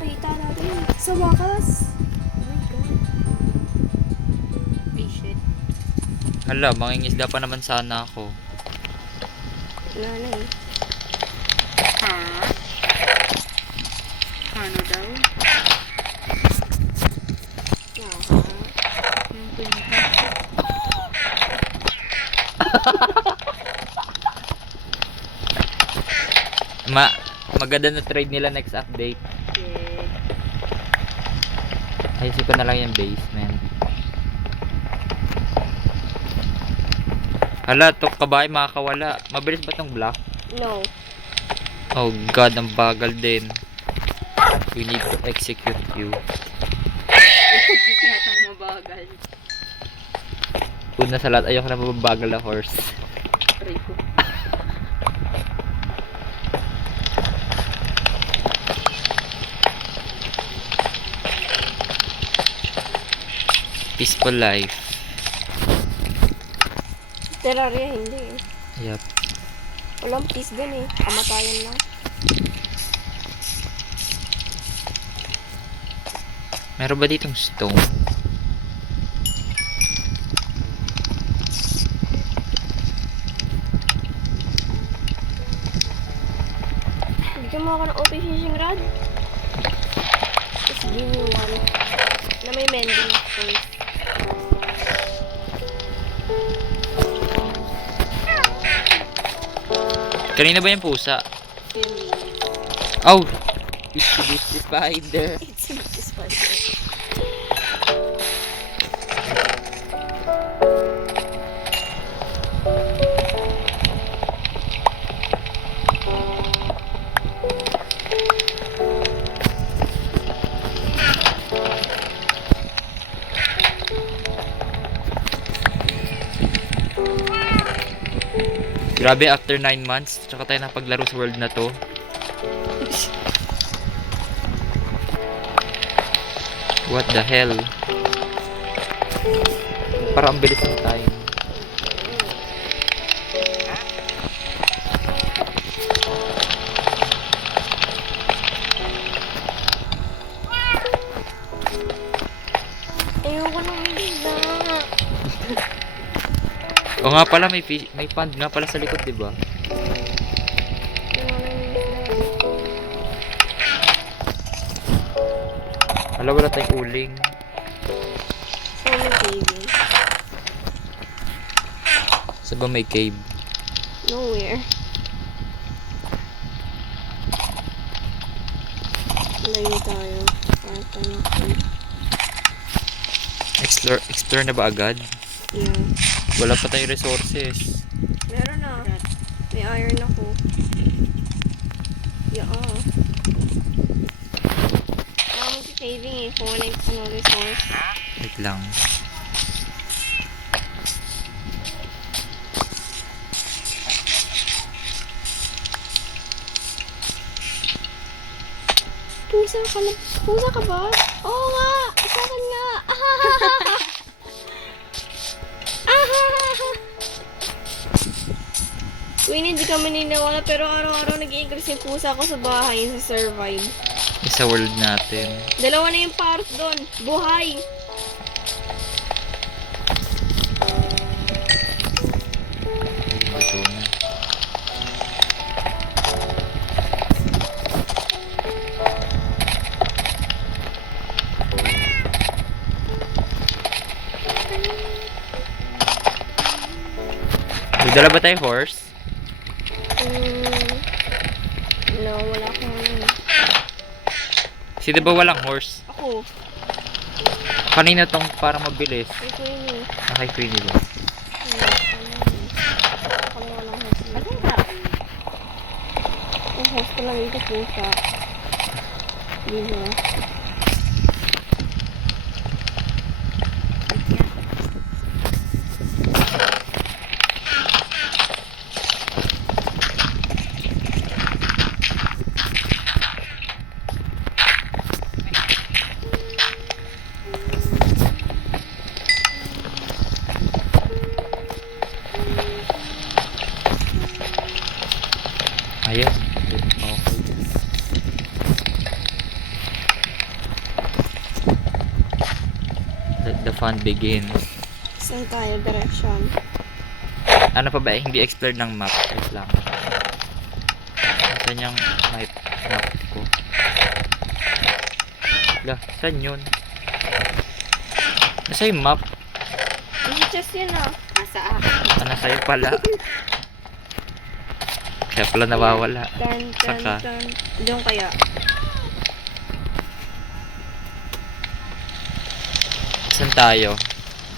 nakita natin. Sa wakas. Oh my God. Shit. Hala, mangingisda pa naman sana ako. Wala na eh. Ha? Ano daw? Yung pinaka. Maganda na trade nila next update. Yeah. Ayusin ko na lang yung basement. Hala, to kabahay makakawala. Mabilis ba tong block? No. Oh god, ang bagal din. We need to execute you. Yata mabagal. Una sa lahat, ayoko na mababagal na horse. Try ko. Peaceful life. Terraria hindi eh. Yup. Walang peace dun eh. Kamatayan lang. Meron ba ditong stone? Bigyan mo ako ng OP fishing rod. Just give me one. Na may mending first. Kanina ba yung pusa? Feeling. Oh! It's the spider. It's this one. Grabe, after 9 months, tsaka tayo napaglaro sa world na to. What the hell? Parang ang bilis ng time. Ayoko nang isda. O nga pala, may pond nga pala sa likod, diba? Ayoko nang isda. Hala, wala tayong uling. So, may caving. Sa ba may cave? Nowhere. Layo tayo. Para tayo mag- Explore na ba agad? Yeah. Wala pa tayong resources. Meron na. May iron ako. Yeah. Mag-caving eh. Kung ano yung resource. Wait lang. Pusa ka ba? Oo nga! Sa akin nga! Queen, hindi kami niniwala pero araw-araw nag-i-increase yung pusa ko sa bahay sa survive. Sa world natin. Dalawa na yung parrot doon. Buhay! Ito na. May dala ba tayong horse? No, wala akong ano. Sino ba walang horse? Ako. Kanina tong para mabilis. Kay Queenie. Nakay Queenie ba? Kami walang host. Anong tao? Yung host ko lang dito pusa. Dito. Ayun. Okay. fun begins. Saan tayo? Direction. Ano pa ba? Hindi explored ng map. Wait lang. Saan yung map ko? Lah, saan yun? Nasa yung map? Easy chest yun ah. Asa akin. Nasa sa'yo pala. Kaya pala nawawala. Turn, turn, Saka. turn. Doon kaya. Saan tayo?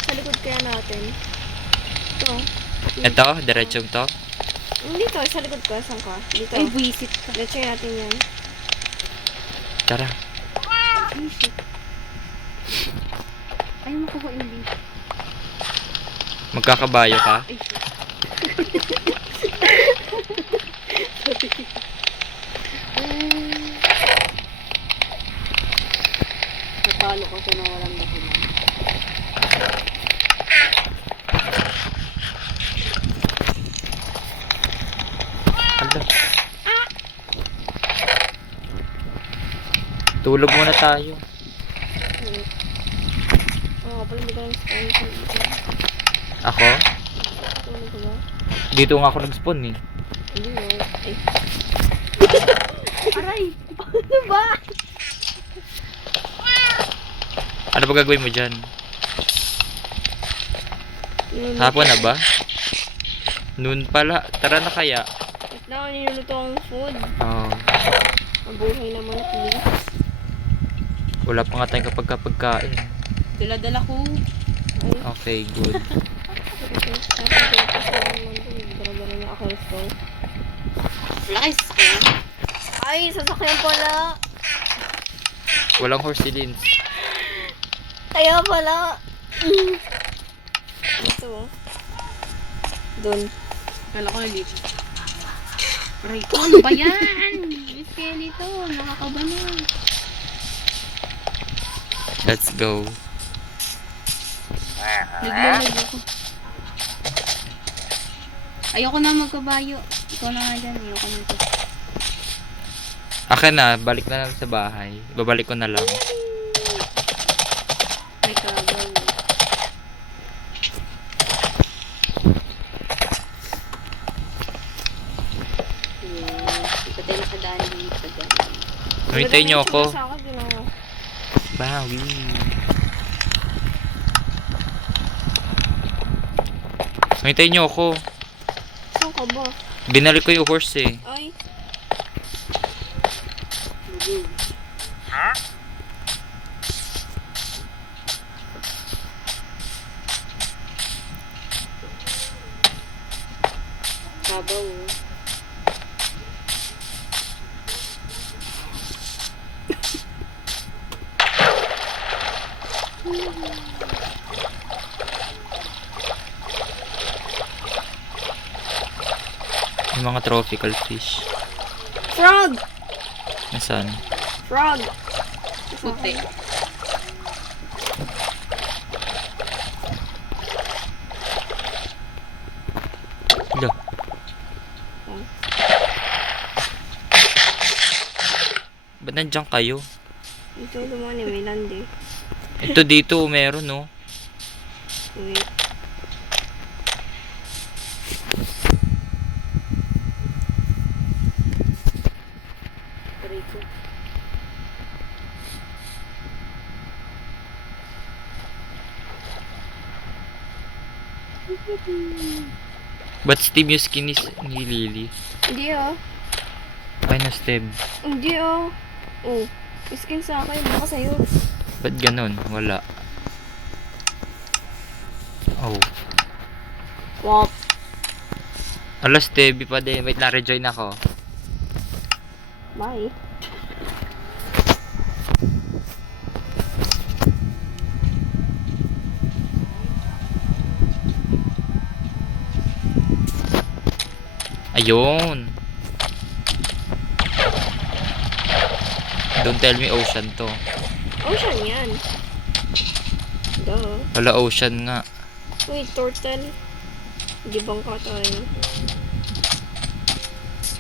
Sa likod kaya natin. Ito. Ito? Diretsong to? Dito, sa likod ko. Saan ka? Dito. Ay, buisit ka. Let's try natin yan. Tara. Ay, shit. Ay, makuha hindi. Magkakabayo ka? Ay, shit. Natalo ko siya na walang dahilan. Hala. Tulog muna tayo. Oo, pala hindi ka lang spawn. Ako? Tulog ko ba? Dito nga ako nag-spawn eh. Hindi mo. Ay. Aray! Ano ba? Ano ba gagawin mo dyan? Hapon na ba? Noon pala. Tara na kaya. Wait lang, niluluto ang food. Oh, Mabuhay naman at least. wala pa nga tayong kapagkain. Dala-dala ko. Ay, Okay, good. Flies ko. Ay, sasakyan pala. Walang horselins. Kaya pala. Ito. Doon. Kala ko ulit. Aray ko, ano ba yan? Eskelito, nakakabano. Let's go. Naglalag ako. Ayoko na magkabayo. Ikaw na nga dyan, ayoko na ito. Akin na, balik na lang sa bahay. Babalik ko na lang. May kabayo. Yes, ito tayo nakadaan dito dyan. Hintayin niyo ako. Sa akin, ginawa. Bawi. Hintayin niyo ako. Saan ka ba? Binalik ko yung horse eh. Ay, Kabaw. Yung mga tropical fish. frog! Nasaan? Frog! Puti. Hala. Ba't nandiyan kayo? Ito naman eh, may land eh. Ito dito, meron no. Wait. Aray ko. Ba't Steve yung skin ni Lily? Hindi oh. Ay na Steve. Hindi oh. Oh. Skin sa akin. Baka sa'yo. Ba't ganun? Wala. Oh. Wop. Ala Stevie pa din. Wait lang, rejoin ako. Bye. Ayun. Don't tell me ocean to. Ocean yan. Duh. Wala ocean nga. Wait, turtle. Hindi bangka tayo.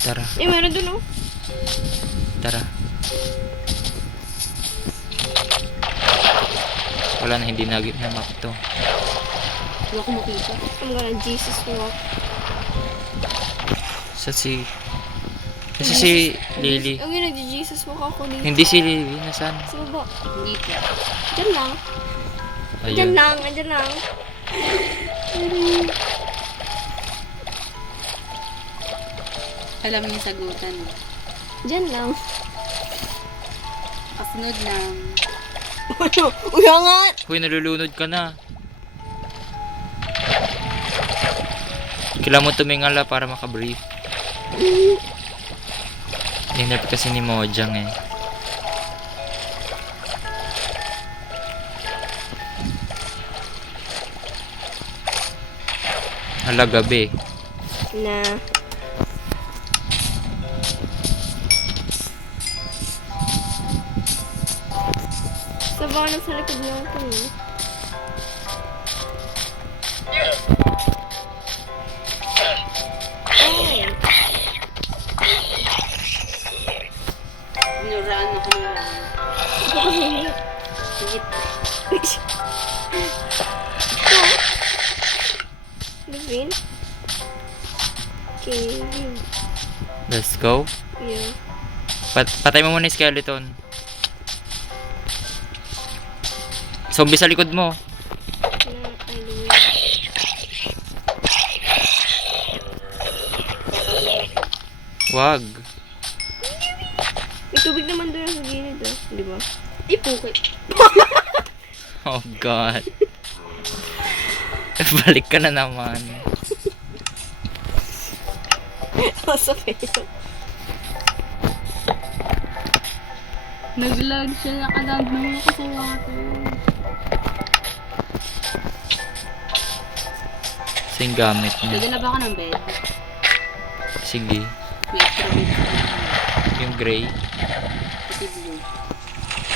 Tara, Eh, meron dun oh. tara. Wala na, hindi na map to. Wala ko makita. I'm gonna Jesus walk. Si si Lily. Ang yun, nag-Jesus walk ako dito. Hindi si Lily. Nasaan? Sa baba. Dito. Diyan lang. Ayun. Diyan lang. Diyan lang. Alam mo yung sagutan. Diyan lang. Kasunod lang. Ano? Uyangat! Uy, nalulunod ka na. Kailangan mo tumingala para makabrief. Linap kasi ni Mojang eh. Hala, gabi. Na. Sabaw na sa likod ng ito eh. Nuraan ako nuraan. Higit. Levin? Okay. Let's go. Yeah. Patay mo muna yung skeleton. Zombie sa likod mo. Na, ay, Levin. Wag. May tubig naman doon sa gilid ah. Di ba? Ipukit. Oh God. Balik ka na naman. Sa face. Nag-lag siya. Nakalag naman ako sa water. Sing gamit Pwede niya. na ba ako ng bed? Sige. May extra bed. Yung gray. Pati blue.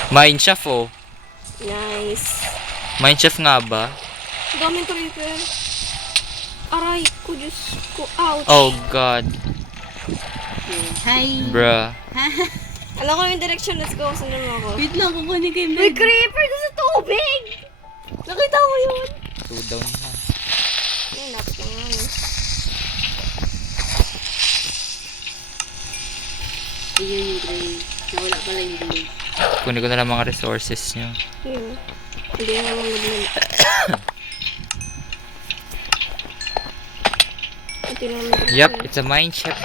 Mineshaft oh. Nice. Mineshaft nga ba? Daming creeper. Aray ko, Diyos ko. Ouch. Oh God. Hi. Bruh. Alam ko yung direction. Let's go. Sundan mo ako. Wait lang, kukunin ko yung May bed. creeper doon sa tubig! Nakita ko yun. 2 down na. Ayun, lapit lang nga. No? Ayun yung gray. Nawala pala yung blue. Kunin ko na lang mga resources nyo. Yun. Hindi na naman magmamit. Ito na naman. Yup, it's a mineshaft.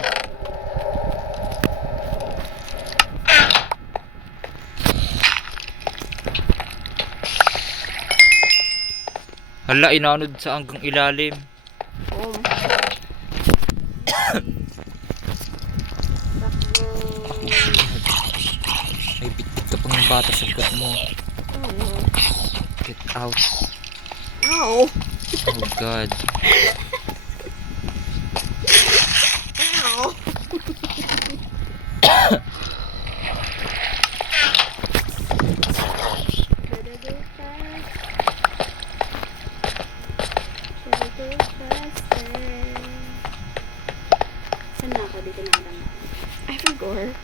Hala, inanod sa hanggang ilalim. Oh. May bitik ka pang bata sa gat mo. Get out. Ow. Oh God. Ow. Saan na ako? Dito na lang. I forgot.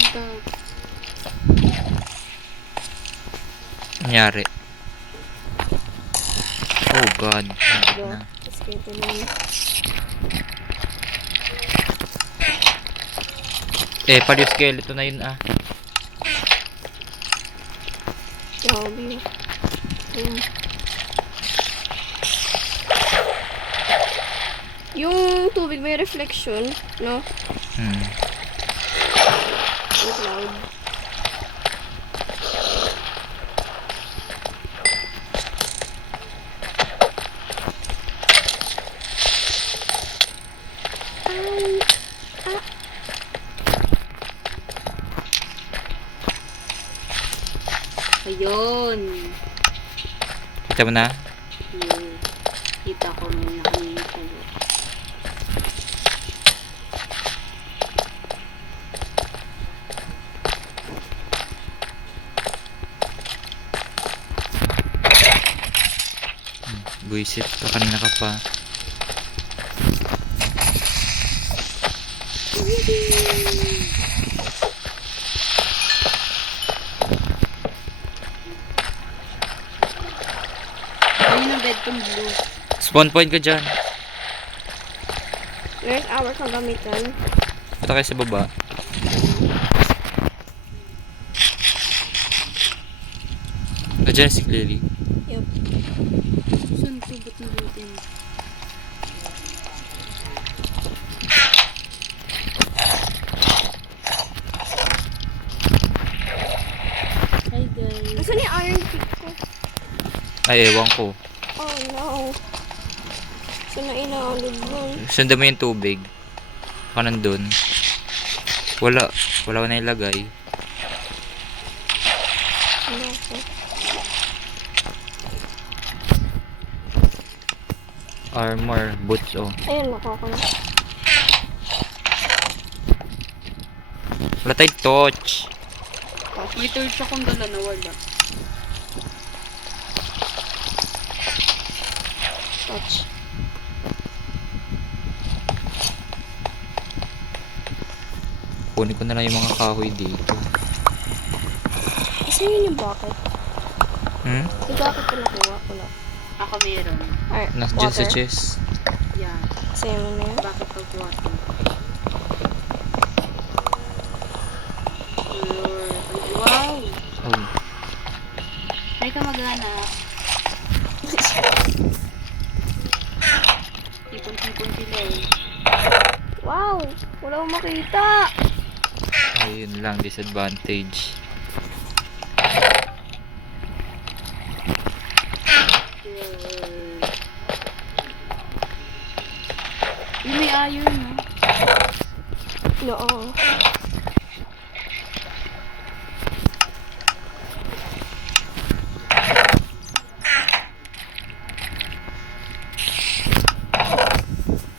Ito. Nangyari. Oh God. Go. Na. Escape na yun. Pali yung skeleton na yun ah. Grabe. Yun. Yung tubig may reflection, no? Yung cloud. Ayun. Kita mo na? Yun. Kita ko may nakalimutan. Buisit ka, kanina ka pa. Ayun ang bed kong blue. Spawn point ka dyan. Nurse hour kang gamitan. Punta kayo sa baba. Nandiyan si Lily. Yup. Saan ito? Ba't nabutin? Hi guys. Nasaan yung iron pick ko? Ay, ewan ko. Oh no. Saan na inaulog nun? Sundan mo yung tubig. Baka nandun. Wala. Wala ko na ilagay. Ano ako? Armor, boots, oh. Ayun, nakuha ko na. Wala tayong torch. May torch akong dala na wala. Touch. Kunin ko na lang yung mga kahoy dito. Isa yun yung bucket. Hmm? Yung bucket ko nakuha ko na. Ako meron. Ay, Nasdyan sa water. chest. Yan. Sa'yo mo na yun. Bakit pag water? Wow! Oh. Try ka maghanap. Tipon-tipon sila eh. Wow! Wala akong makita! Ayun lang, disadvantage. Yung may iron, no? Oo.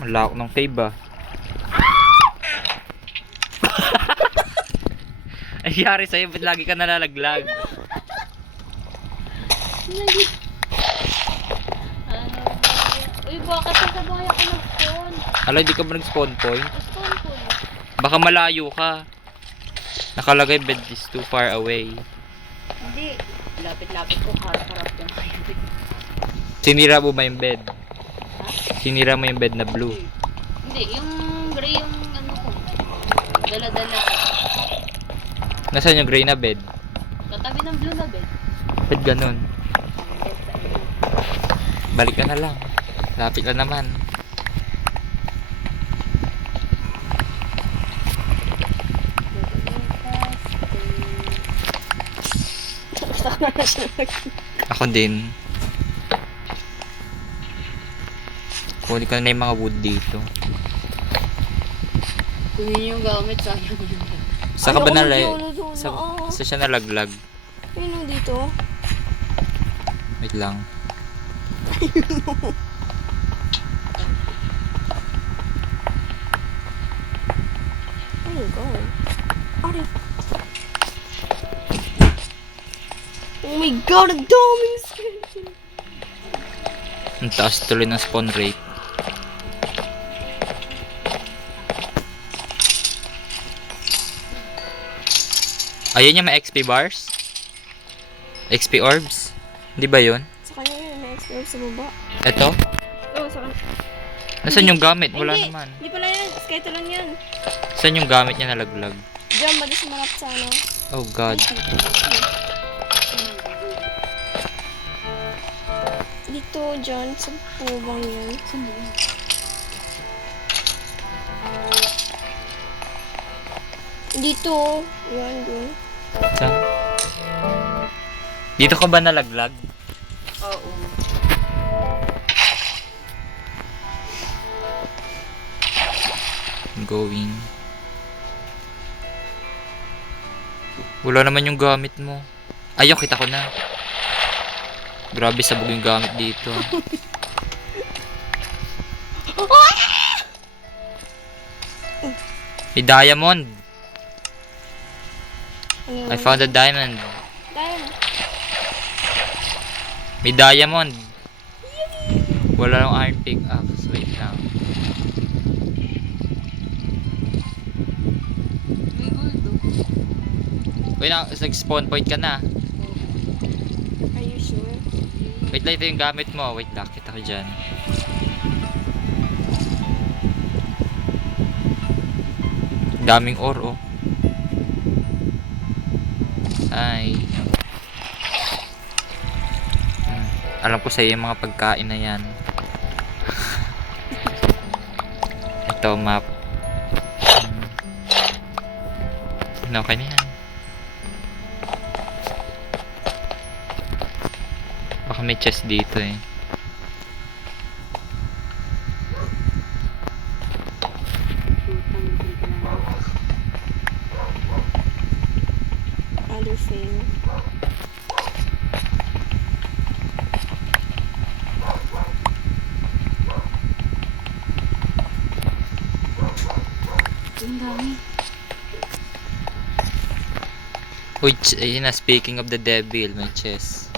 Ang lawak ng cave ah. Ay, yari sa'yo, ba't lagi ka nalalaglag? Uy, bakit nasabay ako nag-spawn? Alay, di ka ba nag-spawn point? Spawn ko. Baka malayo ka. Nakalagay bed is too far away. Hindi. Lapit-lapit ko, harap-harap yung highway. Sinira mo ba yung bed? Sinira mo yung bed na blue? Hindi, yung gray yung ano ko. Dala-dala ko. Nasaan yung gray na bed? Katabi ng blue na bed. Bed ganun. Balik ka na lang. Lapit na naman. Ako din. Kunin ko na yung mga wood dito. Kunin yung gamit, sayang yun. Saan ka ba nalay? Ano, Sa siya nalaglag? Ayun dito. Wait lang. Oh my god. Ari. Oh my god, ang daming skeleton. Ang taas tuloy ng spawn rate. Ayun yung may XP bars? XP orbs? Hindi ba yun? Sa kanya yun, may explode sa baba. Eto? Oo, sa kanya. Nasaan yung gamit? Wala Hindi, naman. hindi pala yan. Skeleton lang yan. Saan yung gamit niya nalaglag? Diyan, ba sa manap sa ano? Oh god. Dito, dyan, sa pubang yan. Saan ba yun? Dito, yan, dun. Saan? Dito ka ba nalaglag? Oo. Going. Wala naman yung gamit mo. Ayun, kita ko na. Grabe, sabog yung gamit dito. May diamond. Ano I found a diamond. Diamond. May diamond. Wala lang iron pickaxe. Wait lang. May gold oh. Wait lang, nag-spawn point ka na. Are you sure? Wait lang, ito yung gamit mo. Wait lang, kita ko dyan. Daming ore, oh. Ay. Alam ko sa'yo yung mga pagkain na yan. Ito, map. Okay na yan. Baka may chest dito eh. Putang hindi ka na. Other fail. Ang dami. Uy, ayun na, speaking of the devil, may chest.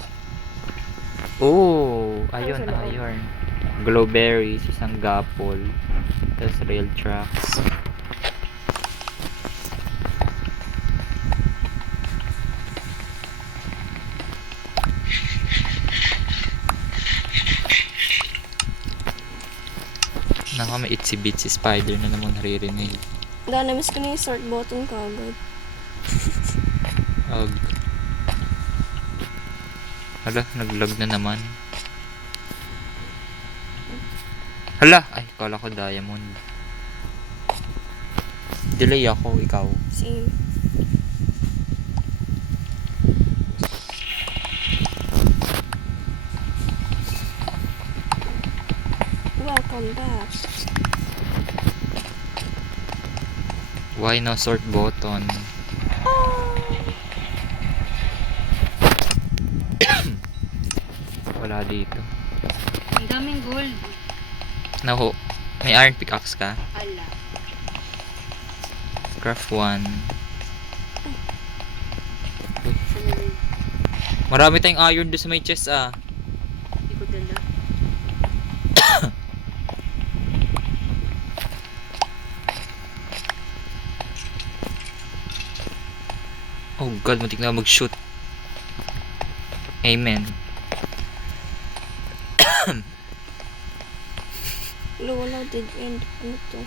Oh, ayun, Ano sa loob? iron. Glowberries, isang gapple. Tapos rail tracks. Naka, may itsy bitsy spider na naman naririnig. Dahil namiss ko na yung start button kagad. Ag. Hala, naglag na naman. Hala! Ay, kala ko diamond. Delay ako, ikaw. Same. Welcome back. Why no sort button? Wala dito. Ang daming gold. Naho, may iron pickaxe ka? Ala. Craft 1. Saan na rin? Marami tayong iron doon sa may chest ah. Hindi ko dala. Oh god, matik na mag-shoot. Amen. Wala, dead end. Ano to?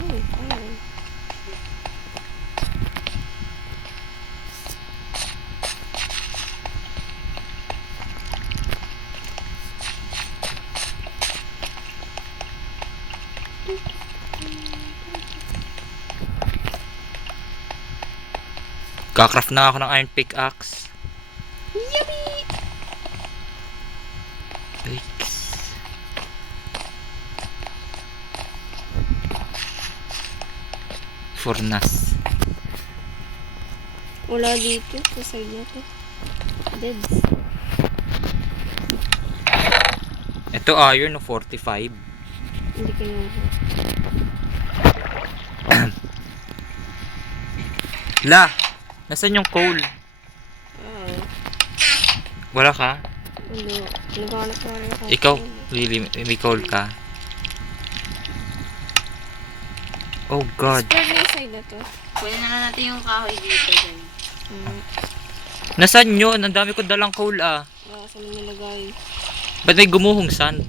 Oh, ayun. Kakraft na ako ng iron pickaxe. Yippee! Yikes. Furnace. Wala dito sa side na to. Deads. Ito iron no 45. Hindi ko na. La! Nasaan yung coal? Ah, Wala ka? ano. Naghanap na rin ako. Ikaw, Lily, may coal ka? Oh god. Spread na yung side na to. Kunin na lang natin yung kahoy dito, guys. Nasaan yun? Ang dami ko dalang coal ah. Wala sa nilagay. Ba't may gumuhong sand?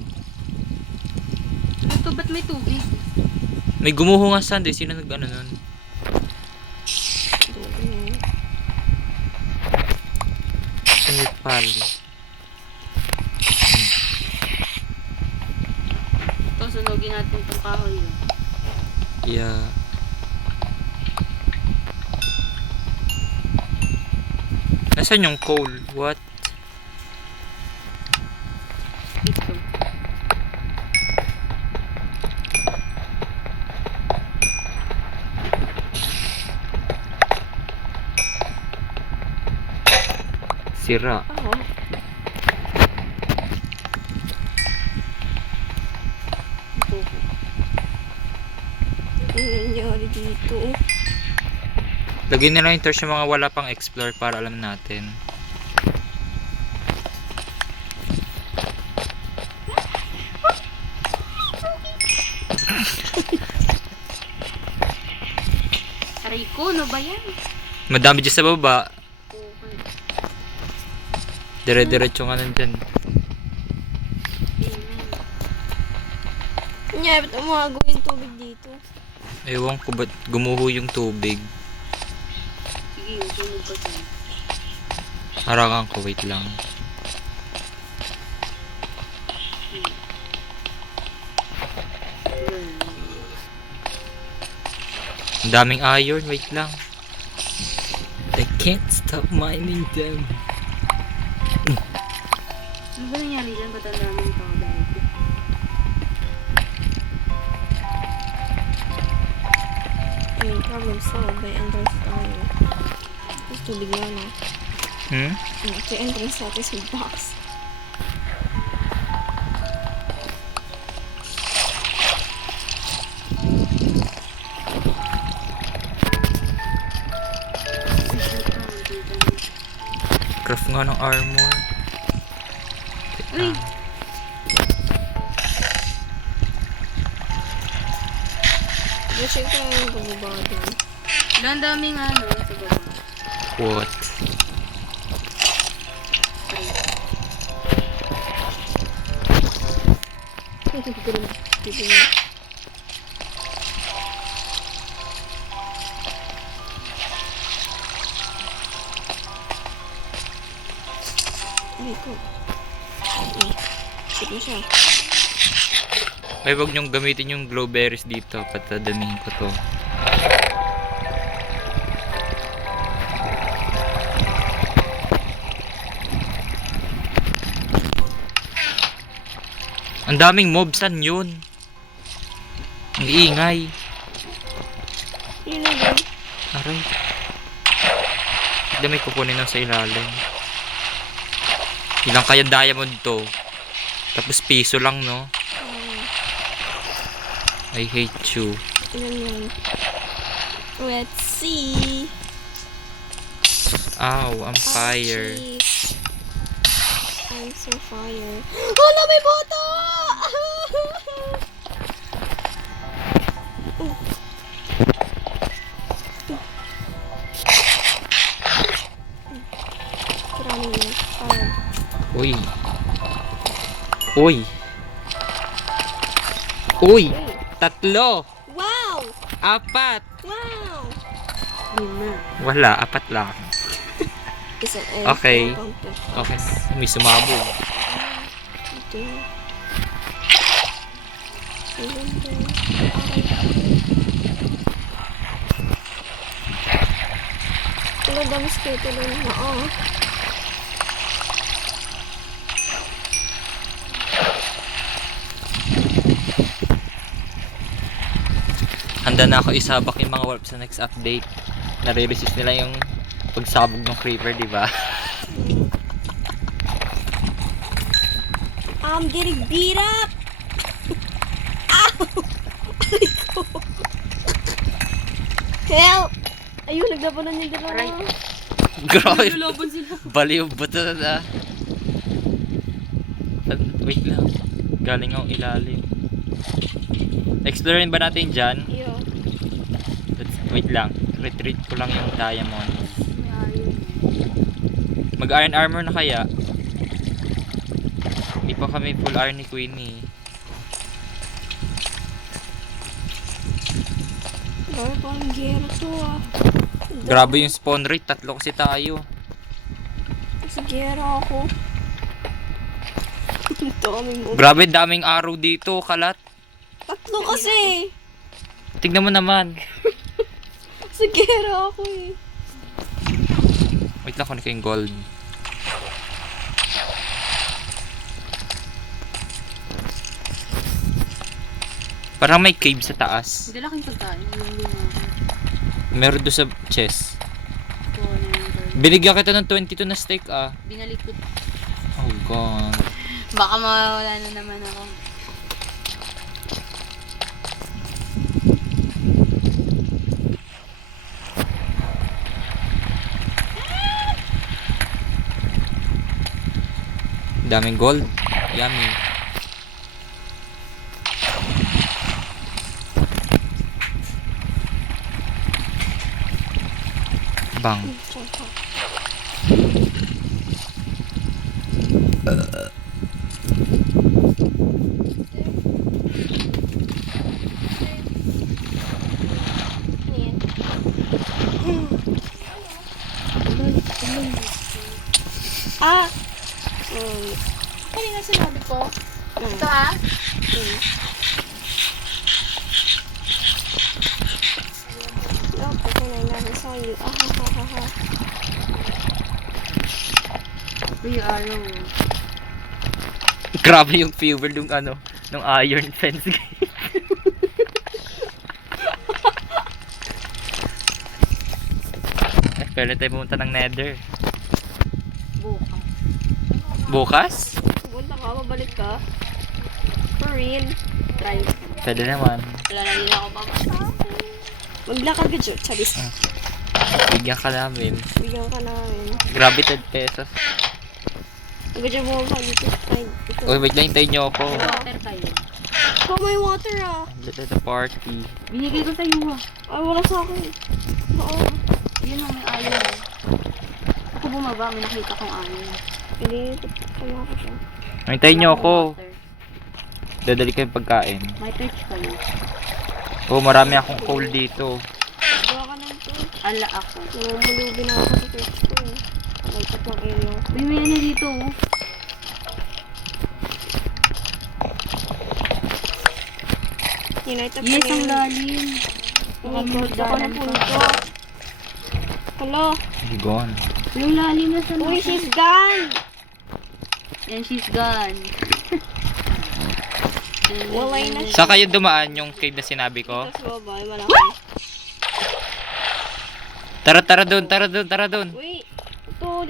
Ano to? Ba't may tubig? May gumuhong nga sand eh. Sino nag-ano nun? May pali. Ito, sunugin natin itong kahoy yun. Yeah. Nasaan yung coal? What? Ito. Sira. Ako. Ito. Ano nangyari dito? Lagyan nila yung torch yung mga wala pang explore para alam natin. ko, ano ba yan? Madami dyan sa baba. Okay. Dire-diretso nga nandyan. Amen. Ba't umago yung tubig dito? Ewan ko ba't gumuho yung tubig. Sige, sunog ka dyan. Harangan ko, wait lang. Ang daming iron, wait lang. I can't stop mining them. Ano ba nangyari dyan? Ba't ang daming tao dahil? Yung problem solved by entrance tayo. Yung tubig na, no? Ito yung entrance natin sa box. Craft nga ng armor. Uy! Check ko yung bumaba doon. Ang daming ano sa baba. What? Hindi ko rin titignan. Ay ko. Sige siya. Ay, wag niyong gamitin yung glowberries dito. Patadamihin ko to. Ang daming mobsan yun. Ang iingay. Yun na din. Aray. Hindi may kukunin na sa ilalim. Ilang kaya diamond to? Tapos piso lang, no? I hate you. Ilan yun? Let's see. Ow, I'm fire. Jeez. I'm so fire. Oh, na may boto! Maraming yun. Fire. Uy. Uy. Uy. Uy. Tatlo. Wow! Apat. Wow! Lima. Wala, apat lang. Isa, Okay. pumpkin. Okay, may sumabog. Ito. Ilan to? Wala dami skeleton na. Oo. Handa na ako isabak yung mga warp sa next update. Nare-resist nila yung pagsabog ng creeper, di ba? I'm getting beat up! Ow! Aray ko! Help! Ayun, naglabanan yung dalawa. Aray. Grabe. Lulubon sila. Baliw ba ito na? Wait lang. Galing akong ilalim. Explorein ba natin dyan? Iyo. Wait lang. Retreat ko lang yung diamond. May ayaw. Mag iron armor na kaya? Hindi pa kami full iron ni Queenie. Grabe, parang gera to ah. Grabe yung spawn rate. Tatlo kasi tayo. Kasi gera ako. Ito kami mo. Grabe daming arrow dito. Kalat. Tatlo kasi! Tignan mo naman. Kasi gera ako eh. Wait lang, kunin ko yung gold. Parang may cave sa taas. Hindi laking pagkain. Yung lima. Meron doon sa chest. Kuha na yung girl. Binigyan kita ng 22 na steak ah. Binalik ko. Oh god. Baka mawawala na naman ako. Daming gold. Yummy. Tabang. Tsaka. Ayan. Ah! Kanina sinabi ko. Mm. Ito ha? Mm. Oh, pagkanay namin sa iyo. Ah, ha, ha, ha, ha. Ito yung araw. Grabe yung fuel nung ano, nung iron fence gate. Pwede tayo pumunta ng nether. Bukas. Bukas? Pupunta ka, babalik ka. For real. Try. Pwede naman. Wala na din ako papasok. Maglakad ka, Jot. Charis. Bigyan ka namin. Bigyan ka namin. Grabe 10 pesos. Magandang bumaba dito. Ay, ito. Uy, wait lang, hintayin niyo ako. Water kayo. Oh, may water ah. Let's the party. Binigay ko sa iyo ha. Ay, wala sa akin. Oo. Yun ang may ayaw. Ako bumaba, may nakita kong ayaw. Hindi, kaya ko siya. Hintayin niyo ako. Water. Dadali ko yung pagkain. May torch kayo. Oh, marami akong coal dito. Gawa ka ng to. Ala ako. Namumulubi na ako sa church ko eh. Lipat ng area. Uy, may ano dito oh. United Yes, kami. ang lalim. Oh my God, ako na punto. Hello? Gone. Yung lalim na sa Uy, she's gone! And she's gone. Walay na siya. Saan kayo dumaan yung cave na sinabi ko? Dito sa baba, ay malaki. Tara doon. Uy,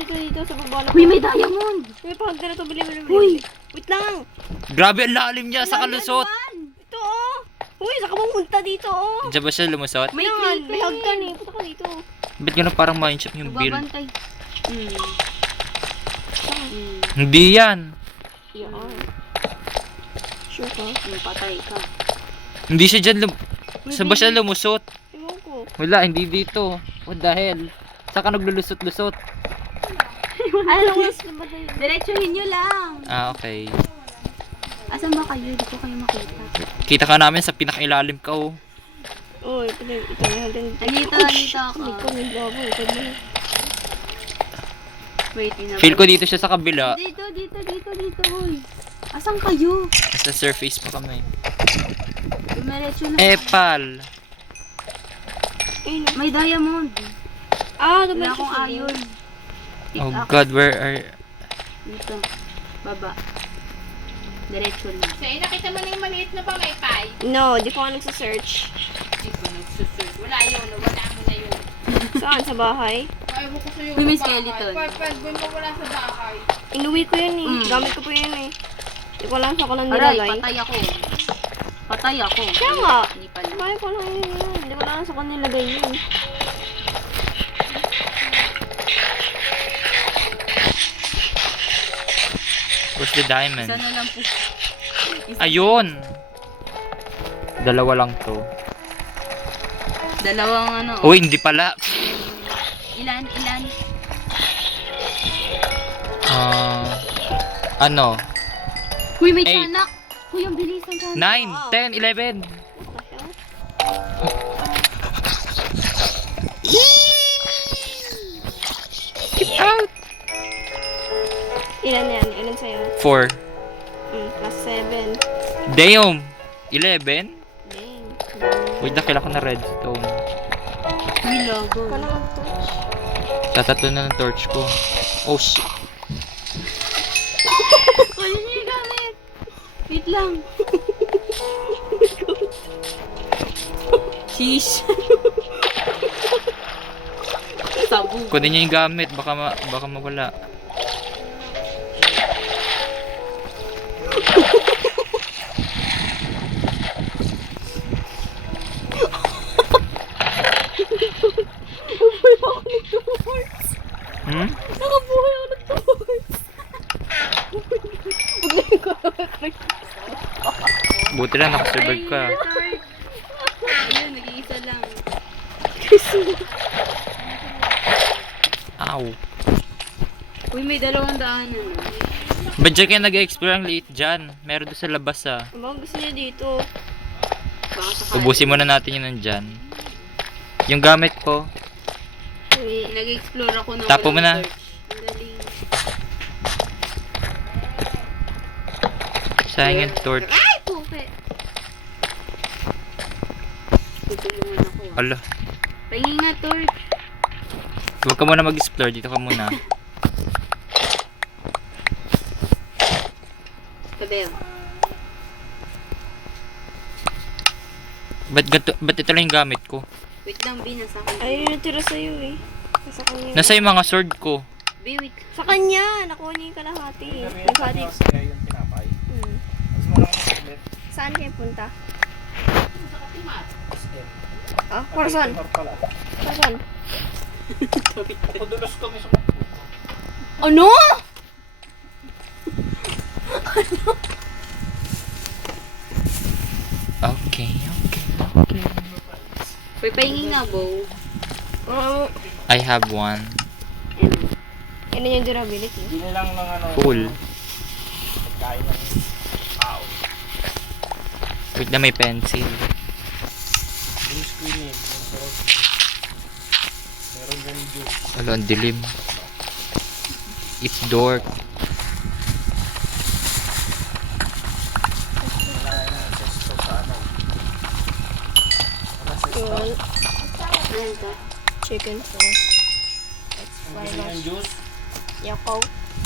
dito sa baba na. Uy, may diamond! Uy, pag na to, bili. Uy! Wait lang! Grabe ang lalim niya sa kalusot. Ito oh! Uy, saka mong punta dito oh! Diyan ba siya lumusot? May yan, may hagdan eh. Punta ka dito. Ba't gano'n parang mineshaft yung build? Nagbabantay. Hindi yan. Yan. Sure ka? Patay ka. Hindi siya dyan Saan ba siya lumusot? Ewan ko. Wala, hindi dito. What the hell? Saan ka naglulusot-lusot? Alam mo, ba tayo? Diretsuhin nyo lang. Ah, okay. Asan ba kayo? Hindi ko kayo makita. Kita ka namin sa pinakailalim ka, oh. Uy, ito na hagdan. Nandito ako. May babo. Ito na. Wait, inabot. Feel ko dito siya sa kabila. Dito, hoy. Asan kayo? Nasa surface pa kami. Dumiretso na. Epal. Ayun. May diamond. Ah, Wala dumating akong siya. iron. Pick Oh up. God, where are... Dito. Baba. Diretso lang. Say, nakita mo na yung maliit na pamaypay? No, di ko nga nagsasearch. Hindi ko nagsusearch. Wala yun. Wala mo na yun. Saan? Sa bahay? Ayaw ko sa'yo. Uy, may sa bahay. skeleton. Pwede mo wala sa bahay. Inuwi ko yan eh. Mm. Gamit ko po yan eh. Di ko lang sa ko lang Aray, nilagay. patay ako. Kaya nga. Hindi pala. Bahay ko lang yun. Hindi ko lang sa ko nilagay yun. Where's the diamond? Isa na lang po. Ayun! Dalawa lang to. Dalawang ano. Uy, hindi pala. Ilan? Ano? Huy, may 8. tiyanak. Huy, ang bilis ng tiyanak. 9, 10, 11. What the hell? Get out! Ilan yan? Ilan sa'yo? 4. Plus 7. Damn! 11? Dang. Wait, nakila ko na redstone. Huy, logo. Ikaw na mag-touch. Tatatlo na ng torch ko. Oh shit. Ano niyo yung gamit? Wait lang. Sheesh. Sabog. Kunin niyo yung gamit, baka mawala. Hmm? Nakabuhay ako ng torch. Buti lang nakasurvive ka. Ayun, nag-iisa lang. Ow. Uy, may 200 na. Ba't dyan kayo nag-explore ang liit dyan? Meron doon sa labas ah. Ang gusto niya dito. Baka sakali. Ubusin muna natin yun nandyan. Yung gamit ko. Uy, Nag-explore ako ng Tapo mo na. search. Ang galing. Sayang yung torch. Ay, puke! Tutulungan ako. Ala. Pahingin nga, torch. Huwag ka muna mag-explore. Dito ka muna. Tabel. Ba't ito lang yung gamit ko? Wait lang, B. Nasa akin. ayun yung tira sa'yo eh. Nasa kanya. Nasa yung mga sword ko. B, wait. Sa kanya! Nakuha niya yung kalahati. Naghati. yung tinapay. Hmm. Mas mo lang ulit. Saan kayo punta? Sa katimat. Ah, para saan? Pala. Para saan? Padulas kami sa mga. Ano? Okay. Uy, pahingin nga, bow. I have one. Yan na yung durability. Hindi lang ng ano. Cool. Pagkain ng tao. Wait na may pencil. Yung screen eh. Meron din juice. Wala, ang dilim. It's dark. Yun. Ano to? Chicken sauce. Gusto niyo yung juice? Ayoko.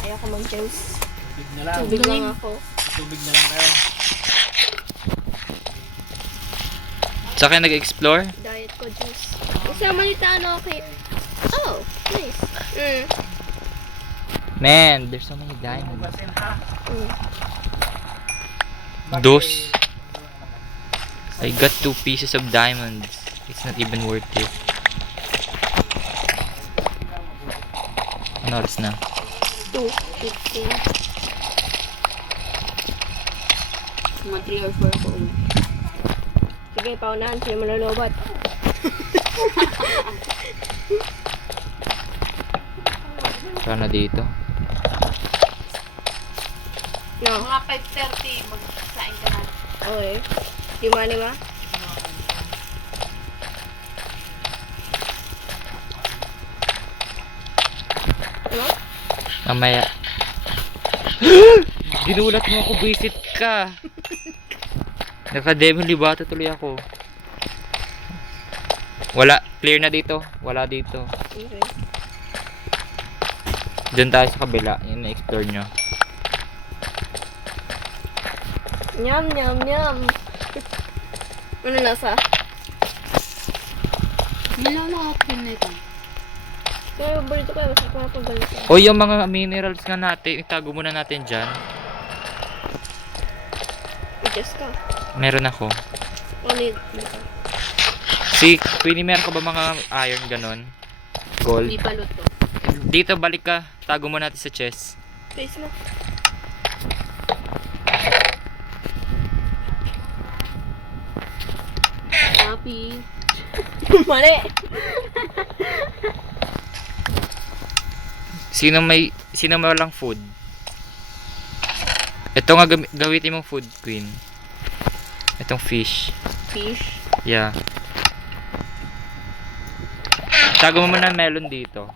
Ayoko mag-juice. Tubig na lang. Tubig lang ako. Tubig na lang kayo. Sa akin nag-explore? Diet ko juice. Kasi malitano okay. Oh, nice. Man, there's so many diamonds. Basin ha. Dos. I got 2 pieces of diamonds. It's not even worth it. Ano oras na? 2:15. Mga 3 or 4 ako. Sige, paunahan. Sino malulubat? Sana dito. No. Mga 5:30, magsasain ka na. Okay. Lima. Ano? Mamaya. Ginulat mo ako, visit ka. Naka-demo libata tuloy ako. Wala, clear na dito. Wala dito. Okay. Diyan tayo sa kabila. Yun na-explore nyo. Nyam. Ano nasa? Nilalahat ko na ito. Kaya paborito ko yung masarap mga pabalito. O yung mga minerals nga natin, itago muna natin dyan. Adjust ka. Meron ako. Only. Si Queenie, meron ka ba mga iron ganon? Gold? Hindi pa luto. Dito, balik ka. Tago mo natin sa chest. Face mo. Happy. Mali. Sino may walang food? Ito nga gawitin mong food, Queen. Itong fish. Fish. Yeah. Tago mo muna melon dito.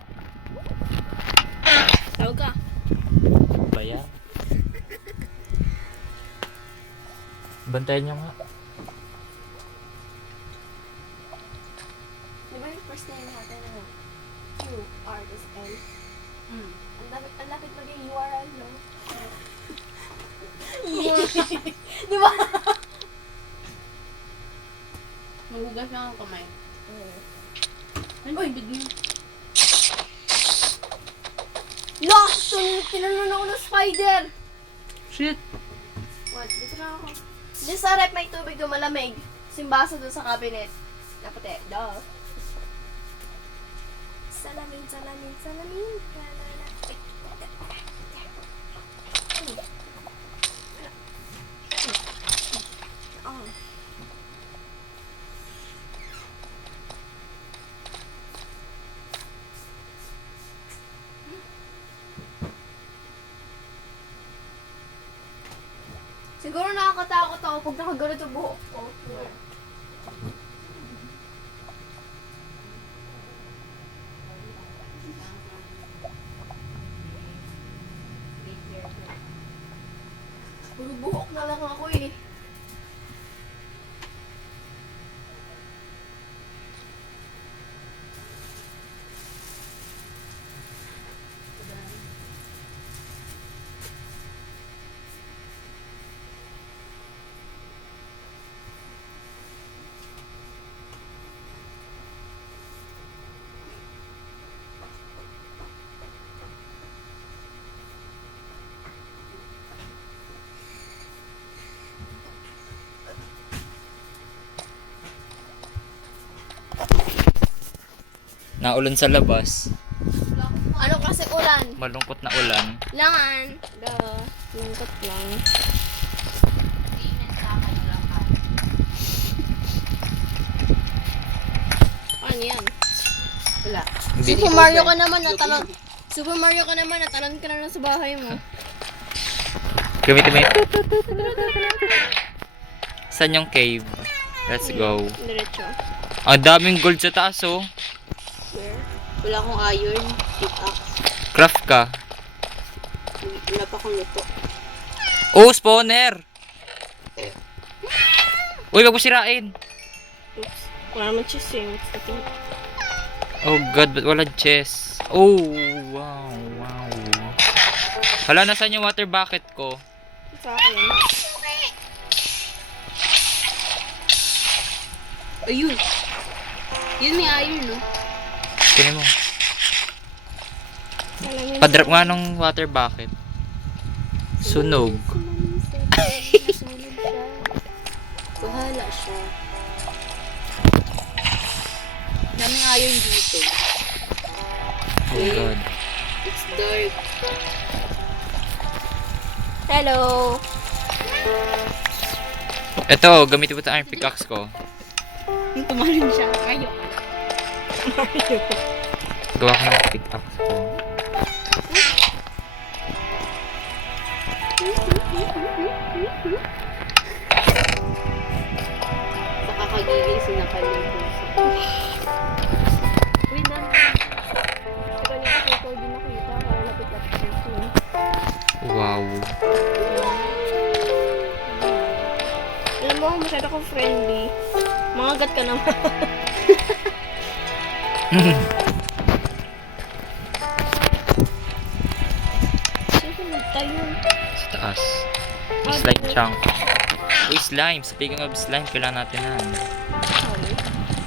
Tawag ka. Ba yan? Bantayan nyo nga. Di ba yung first name natin na QRSL? Ang lapit maging URL, no? Di ba? Mahugas lang ang kamay. Uy! No! Tinanon ako ng spider! Shit. What? Dito na ako. Diyan sa rep may tubig doon malamig. Simbasa doon sa cabinet. Naputi. Duh. Salamin. Kalala. Oh. Siguro nakakatakot ako pag nakagano sa buhok ko. Puro buhok na lang ako eh. Naulan sa labas. Ano kasi ulan? Malungkot na ulan. Langan. Lungkot lang. Ano yan? Wala. Hindi. Super Mario ka naman natalon. Super Mario ka naman natalon ka na lang sa bahay mo. Gamitin mo yun. Saan yung cave? Let's go. Diretso. Ang daming gold sa taas oh. Where? Wala akong iron. Pickaxe. Craft ka. Wala pa akong luto. Oh, spawner! Uy, wag mo sirain. Oops. Wala naman cheese eh. What's the thing? Oh god, ba't walang chest? Oh, wow, wow. Hala, nasaan yung water bucket ko? Sa akin. Ayun. Yun may iron, no? Tingnan mo. Salamin. Padrop nga ng water bucket. Sunog. Bahala siya. Daming iron dito. Oh god. It's dark. Hello. Ito, gamitin mo ito iron pickaxe ko. Tumalon siya. Ayun. Gawa ko ng pickaxe ko. Sa kakagigising na kalimutan. Wait, dami. Kanina ko din nakita. Kaya napit-up ko. Wow. Alam mo, masyado ko friendly. Mangagat ka naman. Sino nagtayo? Sa taas. May slime chunk. Uy, slime. Speaking of slime, kailangan natin na.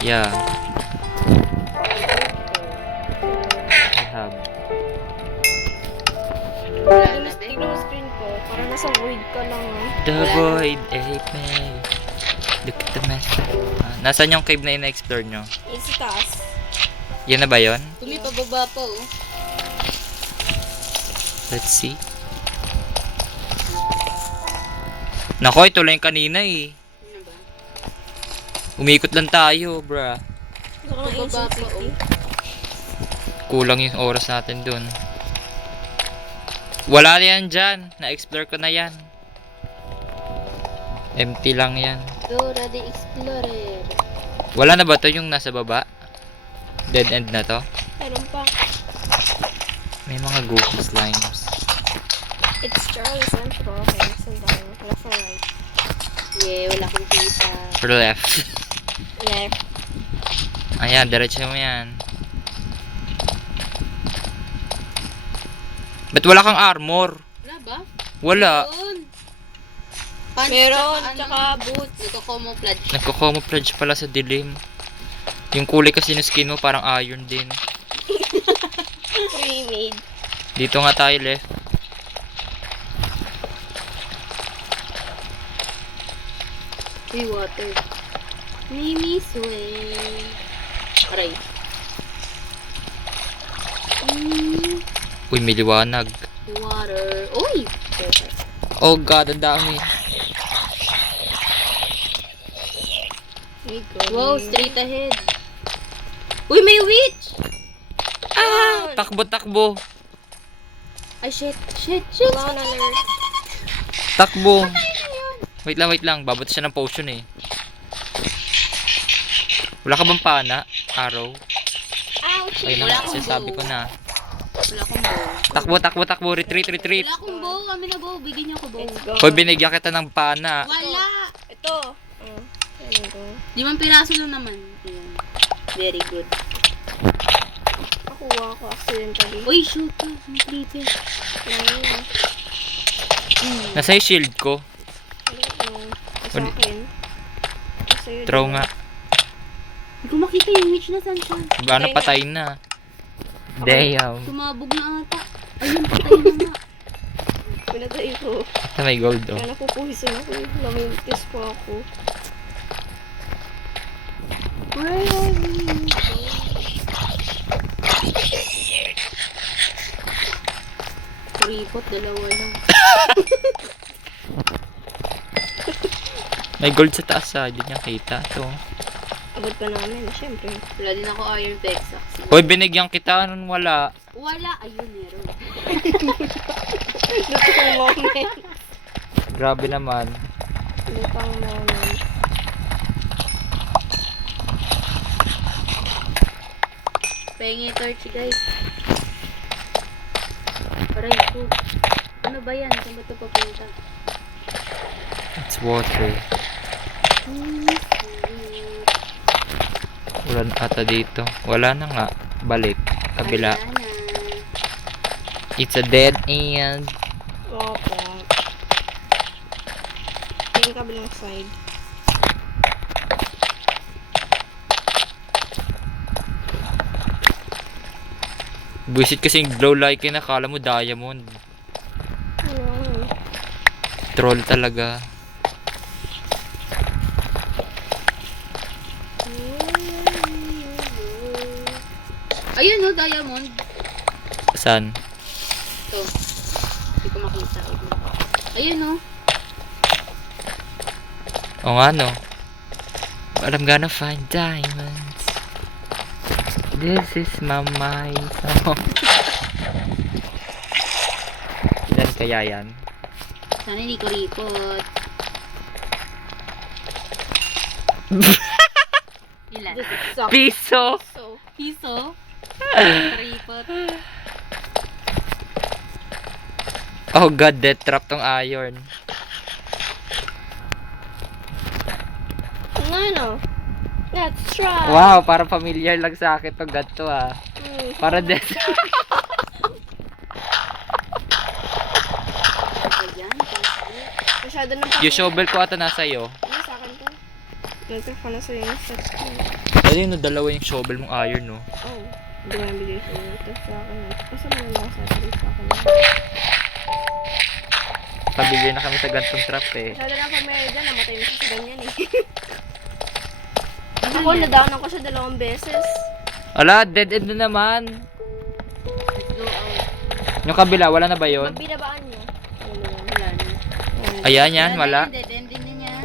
Yeah. I have. Wala na, be. Tignan mo screen ko. Para nasa void ka lang. The void ape me. Look at the mess. Nasaan yung cave na ina-explore nyo? Yung sa taas. Yan na ba yun? Tumipababa pa, oh. Let's see. Nako, ito lang yung kanina eh. Ano ba? Umikot lang tayo, bruh. Gusto ko ng Bababa Ancient pa, City. Kulang yung oras natin dun. Wala na yan dyan. Na-explore ko na yan. Empty lang yan. Dora the Explorer. Wala na ba to yung nasa baba? Dead end na to? Meron pa. May mga goofy slimes. It's Charlie Central. Okay, saan tayo? Left or right? Yeah, wala akong kita. For left. Left. Ayan, diretso mo yan. Ba't wala kang armor? Wala ba? Wala. Meron. Pants Meron, tsaka tsaka boots. Nagko-camouflage. Nagko-camouflage pala sa dilim. Yung kulay kasi ng skin mo parang iron din. Pre-made. Dito nga tayo left. Uy, water. Mimi swing. Aray. Uy, may liwanag. Water. Uy! Perfect. Oh god, ang dami. May gold. Wow, straight ahead. Uy, may witch! Ah! Takbo. Ay, shit. Shit, shit. Wala na alert. Takbo. Wait lang. Babot siya ng potion eh. Wala ka bang pana? Araw? Ouch! Ayun Wala na, akong sabi bow. ko na. Wala akong bow. Takbo. Retreat. Wala akong bow. Kami na bow. Bigyan niyo ako bow. Let's go. Hoy, binigyan kita ng pana. Wala. Ito. Ayan ko. 5 piraso lang naman. Ayan. Very good. Nakuha ko accidentally. Uy, shoot ka. May creeper. Ayun. Nasa yung shield ko. Sa akin. Sa'yo, Throw diba? nga. Hindi ko makita yung witch na saan siya. Ano, patay na. Damn. Sumabog na ata. Ayun, patay na nga. Pinatay ko. Ito may gold oh. Kaya napupuhisan ako. Lamintis po ako. Where are you? Kuripot, 2 lang. May gold sa taas ah. Hindi niya kita. Ito. Abot pa namin, syempre. Wala din ako iron pickaxe. Hoy, binigyan kita nun wala. Wala. Ayun, meron. Lutang moment. Grabe naman. Lutang moment. Pengi torch, guys. Aray ko. Ano ba yan? Saan ba ito papunta? It's water. Wala na ata dito. Wala na nga. Balik. Kabila. Wala na. It's a dead end. Opo. Yung kabilang side. Buisit kasi yung glow like yun. Akala mo diamond. Ano? Troll talaga. Ayun, no, diamond. Saan? Ito. Hindi ko makita. Ayun, no. O nga no. But I'm gonna find diamonds. This is my mind. Ilan kaya yan? Sana hindi ko ripot. Ilan? Suck. Piso! So, Piso? Ripot. Oh god, death trap tong iron. ano? Let's try. Wow, para familiar lang sa akin tong ganito ah. Para death. Ayan. Masyado nang Yung shovel ko ata nasa iyo. Ano sa akin to? Nagkaka na sa'yo yung set ko. Dali no, dalawa yung shovel mong iron no. Oh, hindi ko nabigay sa'yo. Ito sa akin. Basta mo na lang sa akin. Pabigyan na kami sa gantong trap eh. Masyado na familiar dyan. Namatay mo siya sa ganyan eh. Ako, nadaanan ko siya 2 beses. Ala, dead end na naman. Let's go out. Yung kabila, wala na ba yun? Magbinabaan niyo. Wala na. Ayan yan, wala. Dead end din yan.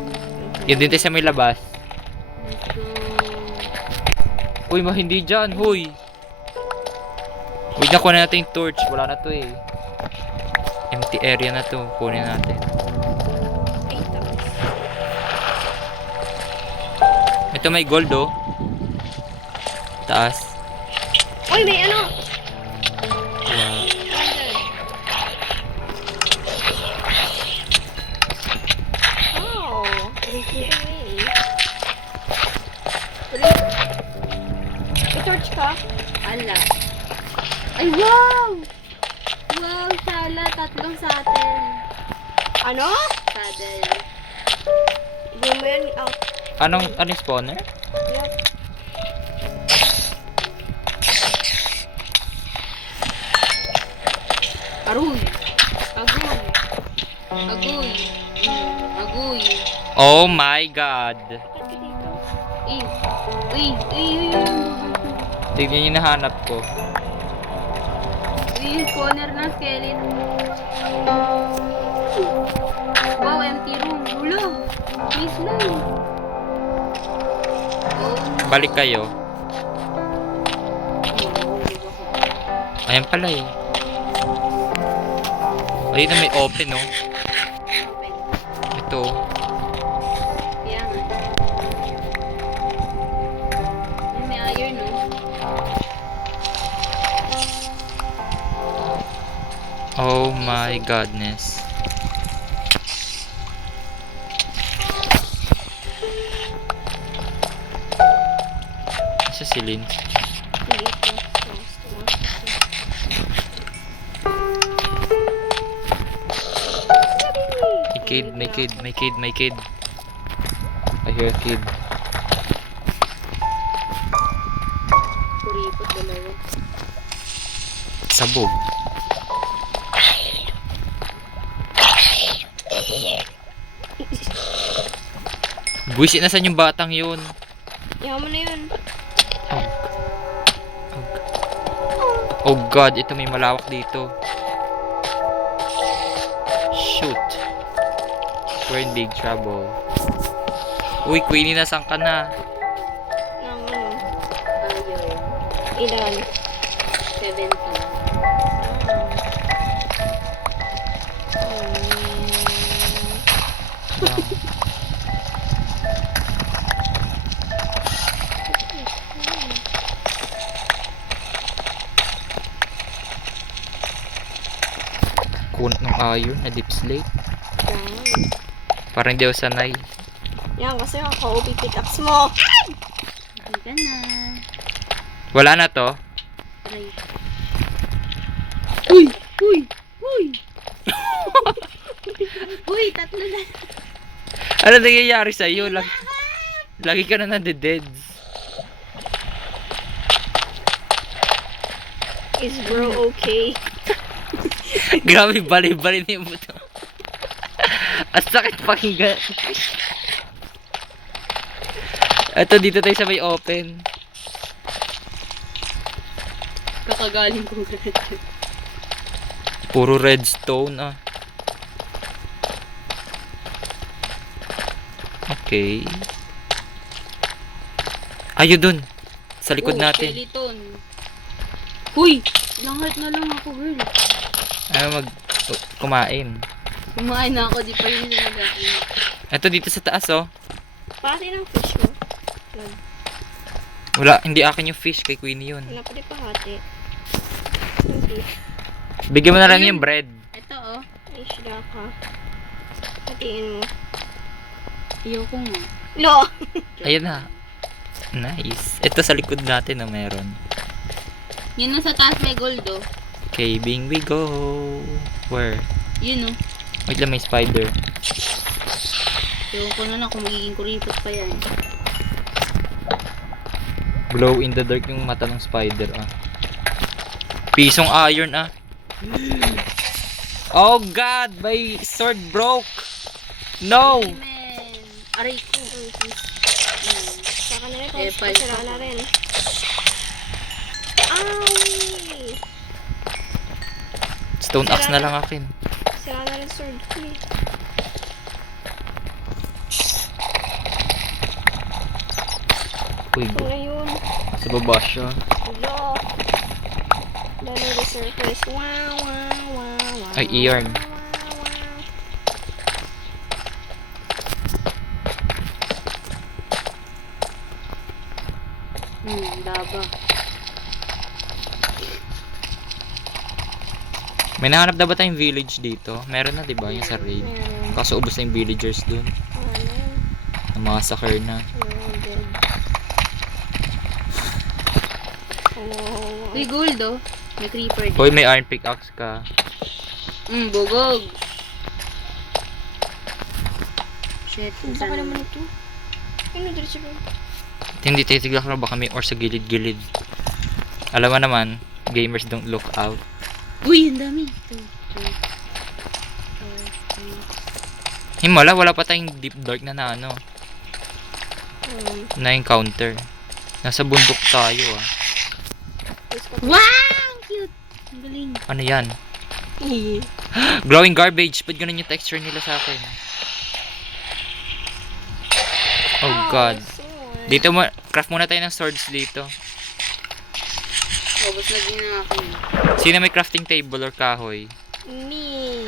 Yun din tayo sa may labas. Let's go. Uy, hindi dyan, huy. Wait na, kunin natin yung torch. Wala na to eh. Empty area na to. Kunin natin. Ito may gold oh. Taas. Uy, may ano? Wow. Oh, may torch ka? Ala. Ay, wow! Wow, sala. 3 sa atin. Ano? Saddle. Hindi mo yan out. Anong spawner? Yep. Aruy. Agoy. Agoy. Agoy. Oh my god. Bakit ka dito? Uy. Tignan yung nahanap ko. Uy, corner ng skeleton. Wow, empty room. Ulo. Please lang. Oh. Balik kayo. Ayan pala eh. Ayun na may open oh. Ito. My godness. Isa si Lin. Hindi ko. May kid. I hear a kid. Kuripot dalawa. Sabog. Buwisit na saan yung batang yun? Yaman mo na yun. Oh god, ito may malawak dito. Shoot. We're in big trouble. Uy, Queenie, nasaan ka na? Nang ano. Ayaw. Ilan. 17. Lang. Kunot ng iron na deep slate. Yan. Parang hindi ako sanay. Yan, kasi ako, pipitax mo. Hindi ka na. Wala na to? Aray. Uy! Uy! Uy! Uy! Tatlo na. Ano nangyayari sa'yo? Lagi ka na nade-deads. Is bro okay? Grabe, bali-bali na yung buto. Ang sakit pakinggan. Eto, dito tayo sa may open. Kakagaling ko na. Puro redstone ah. Okay. Ayun dun. Sa likod natin. Skeleton. Uy! Langat na lang ako, girl. Ayaw kumain. Kumain na ako, di pa yun na nag-akin. Eto, dito sa taas oh. Pati ng fish mo. Wala, hindi akin yung fish. Kay Queenie yun. Wala pa rin pahati. Okay. Bigyan mo na lang Ayun. yung bread. Ito, oh. Ay, shida ka. Hatiin mo. Ayoko nga. No! Ayun na. Nice. Ito sa likod natin na meron. Yun no, sa taas may gold, oh. Caving we go. Where? Yun, oh. Wait lang, may spider. Ewan ko na lang kung magiging kuripot pa yan. Glow in the dark yung mata ng spider ah. Pisong iron ah. Oh god, my sword broke. No. Amen. Aray ko. Saka na rin, Eh, kung sira na rin. Ay! Stone axe na lang akin. Sira na rin sword ko eh. Uy, So ngayon, sa baba siya. hello. Lalo the surface. Wow, wow, wow, wow. Ay, iron. Wow, wow. Daba. May nahanap na ba tayong village dito? Meron na, 'di ba? Yung sa raid. Meron. Kaso ubos na yung villagers dun. Ano? Massacre na. Meron din. Oh. Uy, gold, oh. May creeper din. Hoy, may iron pickaxe ka. Bugog. Shit. Ang baka naman ito. Ano, diretso ba? Hindi, titigla ka na baka may ore sa gilid-gilid. Alam mo naman, gamers don't look out. Uy, ang dami. Wala pa tayong deep dark na ano, na encounter. Nasa bundok tayo ah. Wow! Cute! Ang galing. Ano yan? Eh. Glowing garbage. Ba't ganun yung texture nila sa akin? Oh god. Dito mo, craft muna tayo ng swords dito. Ubus na din ang akin. Sino may crafting table or kahoy? Me.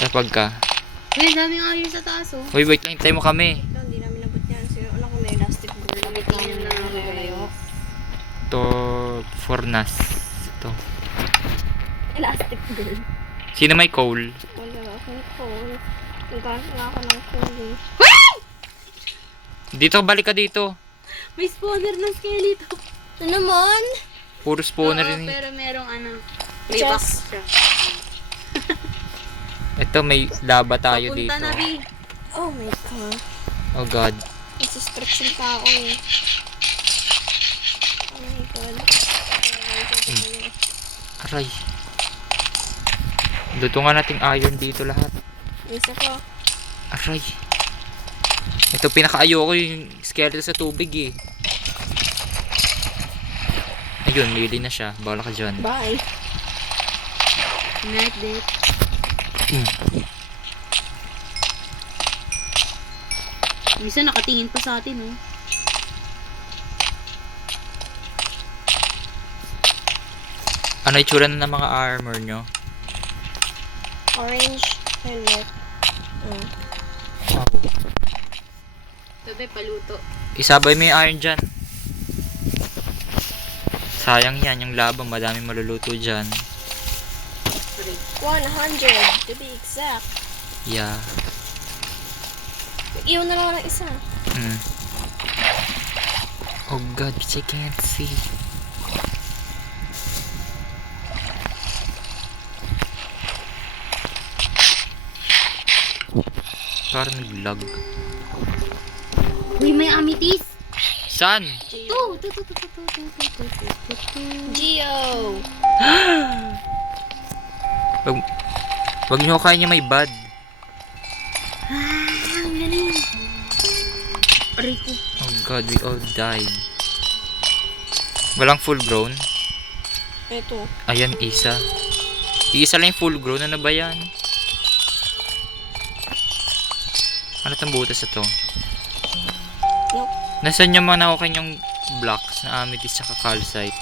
Kapag ka. Uy, ang daming iron sa taas, oh. Uy, wait lang, tayo mo kami. Ito, hindi namin nabot yan. Sino, alam ko may elastic board. Tingnan lang ako, guys. To furnace. Ito. Elastic board. Sino may coal? Wala akong coal. Nagkaroon na ako ng coal eh. Dito, balik ka dito. May spawner ng skeleton. Ano naman? Puro spawner Oo, rin. pero merong ano. May Chest. box siya. Ito, may lava tayo dito. Punta na, Bi. Oh my god. Oh god. Nasa-stretch yung tao eh. Oh my god. Aray. Luto nga nating iron dito lahat. Isa ko. Aray. Ito, pinaka-ayoko yung skeleton sa tubig eh. Ayun, lili na siya. Bala ka dyan. Bye. Night date. Minsan nakatingin pa sa atin, oh. Ano itsura na ng mga armor nyo? Orange helmet. Mm. Wow. Sabi, paluto. Isabay mo yung iron dyan. Sayang yan, yung lava. Madami maluluto dyan. 100 to be exact. Yeah. Iwan na lang ako ng isa. Oh god, which I can't see. Parang nag-lag. Uy, may amethyst. Saan? To. Geo! Wag nyo kaya niya may bad. Ang galing. Aray ko. Oh god, we all died. Walang full grown. Ito. Ayan, isa. Isa lang yung full grown. Ano ba yan? Ano itong butas na to? Nope. Nasaan yung mga nakuha yung blocks na amethyst sa calcite?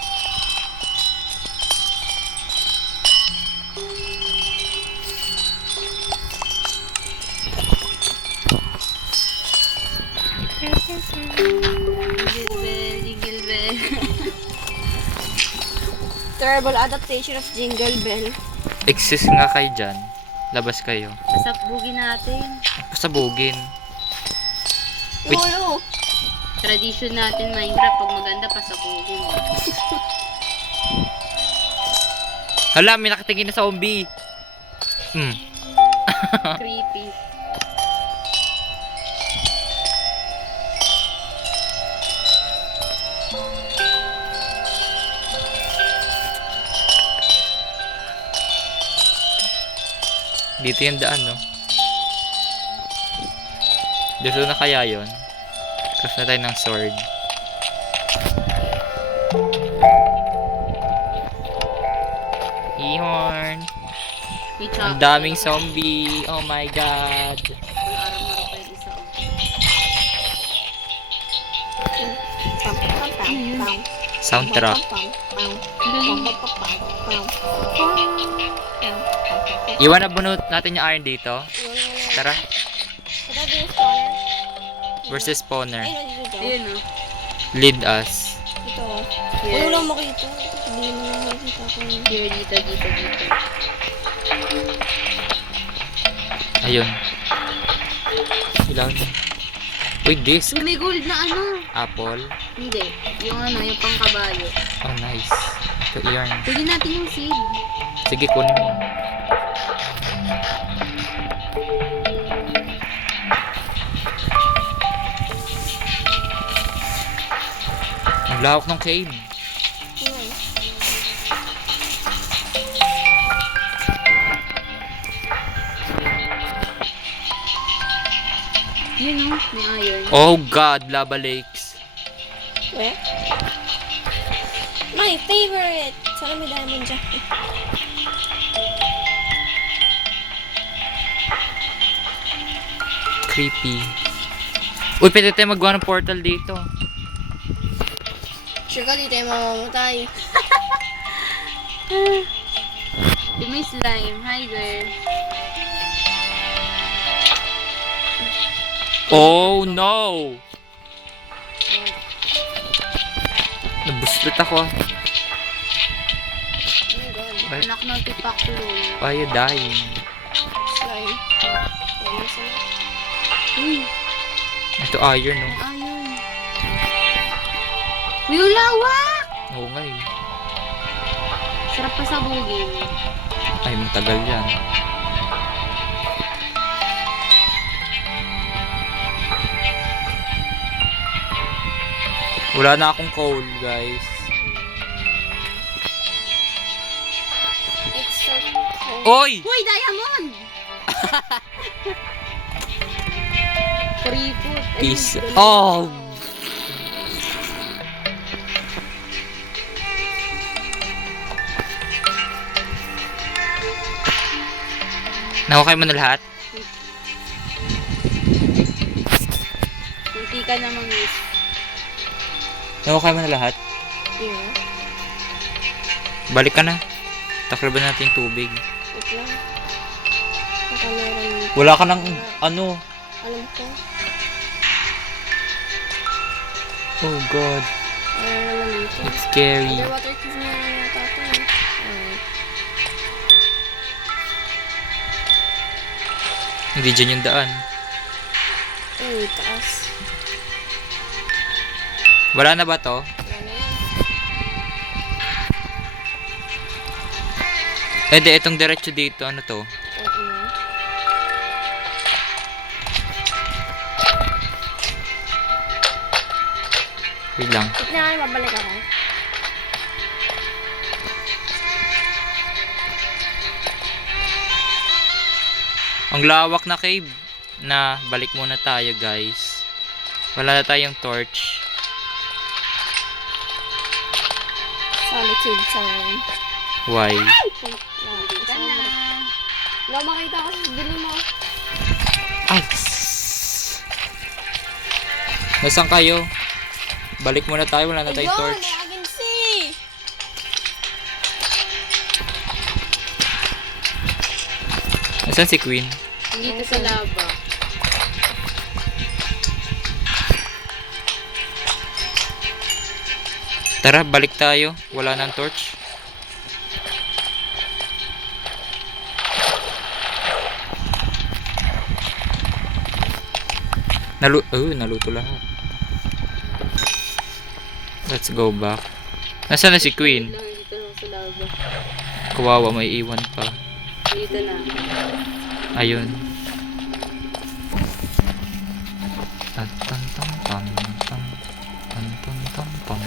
Jingle bell, jingle bell. Terrible adaptation of Jingle Bell. Exist nga kayo dyan. Labas kayo. Pasabugin natin. Pasabugin. Wait. No! Tradition natin Minecraft, pag maganda, pasabugin. Hala, may nakatingin na sa zombie. Creepy. Dito yung daan, no? Dito na kaya yun? Craft na tayo ng sword. Ihorn! May Ang daming zombie! Oh my god! Araw-araw pa yung isa. Pam, pam, pam, pam. Soundtrack. Pam, pam, Galing. pam, pam, pam, pam. Iwan na bunot natin yung iron dito. Tara. Ito yung spawner. Where's the spawner? Ayun, dito. Ayun, oh. Lead us. Ito. Yes. Wala lang makita. Hindi mo lang makita ko. Here, dito. Ayun. Ilang. Uy, disc. May gold na ano? Apple. Hindi. Yung ano, yung pangkabayo. Oh, nice. Ito, yarn. Pwede natin yung seed. Sige, kunin mo. Ang lawak ng cave. Ayun. Yun, oh. May iron. Oh god, lava lakes. Where? My favorite! Sana may diamond dyan. Creepy. Uy, pwede tayo magawa ng portal dito. Sure ka, di tayo mamamatay. Yung may slime. Hi, girl. Oh no! Nabuslit ako. Oh my god. Bakit? Anak ng tipaklo. Why are you dying? Slime. Ayun sila. Uy, Ito iron, no? ayun. Uy, yung lawak! Oo nga eh. Sarap pa sa bugin. Ay, matagal yan. Wala na akong coal, guys. It's so cold. Oy! Uy, diamond! Kuripot. Ay, Peace. ganun. Oh! Nahukay mo na lahat? Hindi ka na mang-miss. Nahukay mo na lahat? Yeah. Balik ka na. Taklaban natin yung tubig. Wait lang. Baka meron dito. Wala ka ng ano. Alam ko. Oh God. Meron naman dito. It's scary. Underwater cave na lang yata ito eh. Alright. Hindi dyan yung daan. Uy, taas. Wala na ba to? Wala na yan. Eh di, itong diretso dito. Ano to? Oo na. Wait lang. Wait na nga, babalik ako. Ang lawak na cave. Na, balik muna tayo guys. Wala na tayong torch. Solitude time. Why? Ka na. Wala makita kasi sa dilim mo. Ay! Nasaan kayo? Balik muna tayo. Wala na tayong torch. I can see! Nasaan si Queen? Dito sa lava. Tara, balik tayo. Wala nang torch. Naluto lahat. Let's go back. Nasaan na si Queen? Dito lang sa lava. Kawawa, may iwan pa. Dito na. Ayun. Tan tan tan tan tan tan tan tan tan.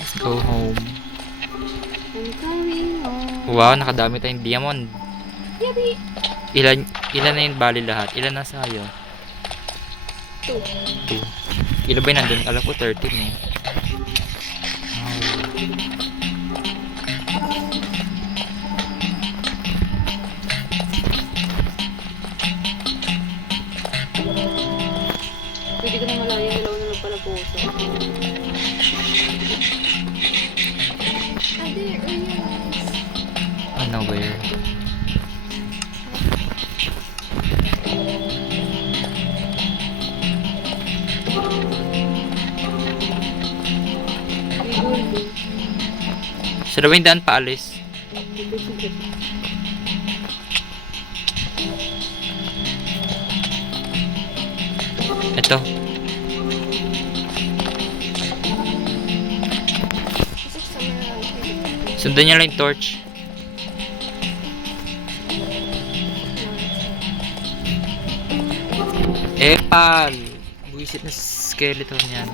Let's go home. I'm coming home. Wow, nakadami tayong diamond. Yabi! Ilan na yun bali lahat? Ilan na sa'yo? 2. 2. Ilan ba yun nandun? Alam ko 13 eh. Pwede ko na malaya. Ilaw na lang pala puso. Ano where? Siya ba yung daan paalis? Ito. Sundan niya lang yung torch. Epal! Buisit na skeleton yan.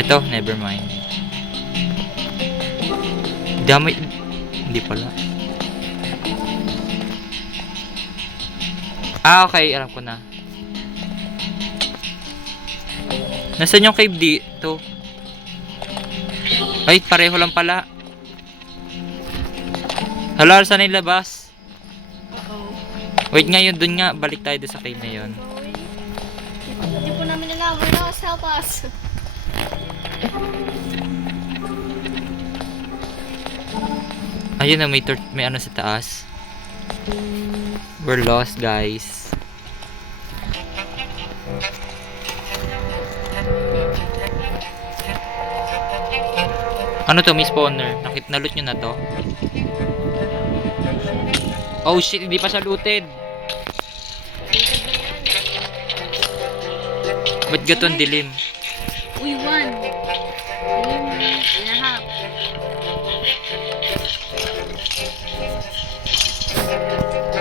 Ito, never mind. Dami. Hindi pala. Ah, okay. Alam ko na. Nasaan yung cave dito? Ay, pareho lang pala. Hala, saan yung labas? Wait nga yun, dun nga. Balik tayo doon sa cave na yun. Hindi po namin alam. Help us. Ayun na, may ano sa taas. We're lost, guys. Ano to, may spawner? Naloot nyo na to? Oh shit, hindi pa siya looted. Ba't gato ang dilim? Uy, 1. Inahap.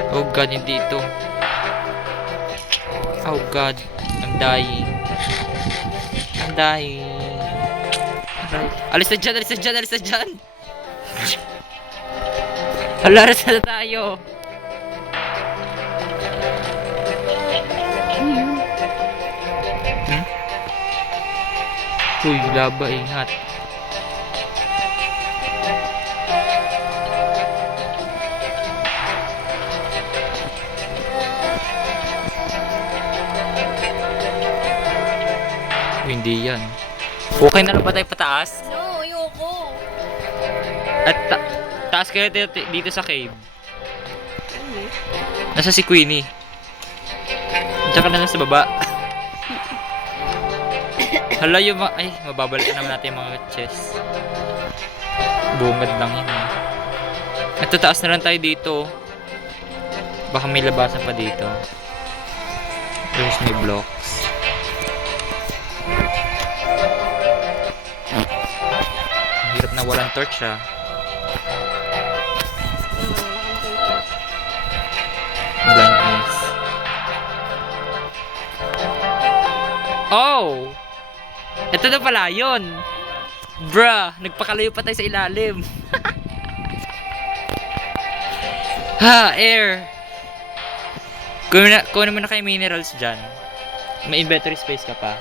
Oh god, hindi ito. Oh god, I'm dying. I'm dying. Aray. Alis na dyan, alis na dyan, alis na dyan. Hala, alis na tayo. Uy, laba, ingat. Uy, hindi yan. Okay na lang ba tayo pataas? No, ayoko. At taas kayo dito sa cave. Nasa si Queenie. Diyan ka na lang sa baba. Hala yung ay, mababalik na naman natin yung mga chest. Bungad lang yun. At tataas na lang tayo dito. Baka may labasan pa dito. There's may blocks. Ang hirap na walang torch ah. Blindness. Oh! Ito na pala yun. Bruh, nagpakalayo pa tayo sa ilalim. Ha, air. Kunin mo na kayo minerals dyan. May inventory space ka pa.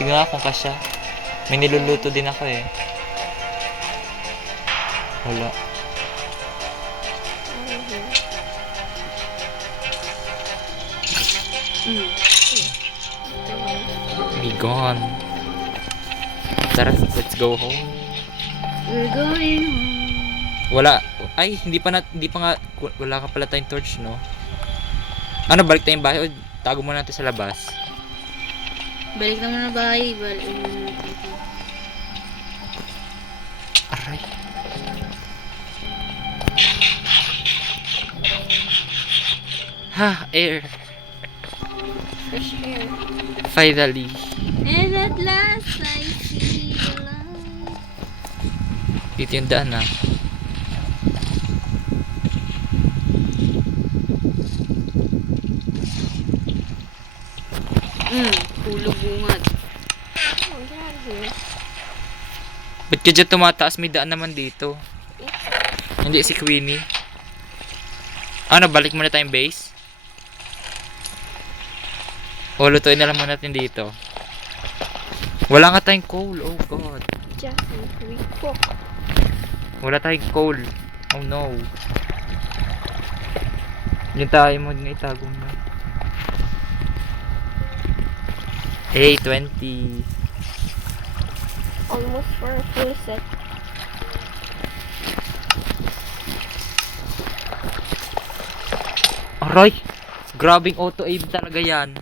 Tingnan nga kung kasya. May niluluto din ako eh. Wala. Be gone. Tara, let's go home. We're going home. Wala. Ay, hindi pa nga, wala ka pala tayong torch, no? Ano, balik tayong bahay o tago muna natin sa labas? Balik na muna bahay. Balik na muna natin. Aray. Ha, air. Fresh air. Finally. And at last, I see the light. Dito yung daan, ah. Tulog bungad. Oh, get out of here. Ba't ka dyan tumataas? May daan naman dito. Hindi si Queenie. Ano, balik muna tayong base? O, lutuin na lang muna natin dito. Wala nga tayong coal. Oh god. Jackie, we cook. Wala tayong coal. Oh no. Yung tayo mo nga itago mo. Hey, 20. Almost for a full set. Aray! Grabing auto-aim talaga yan.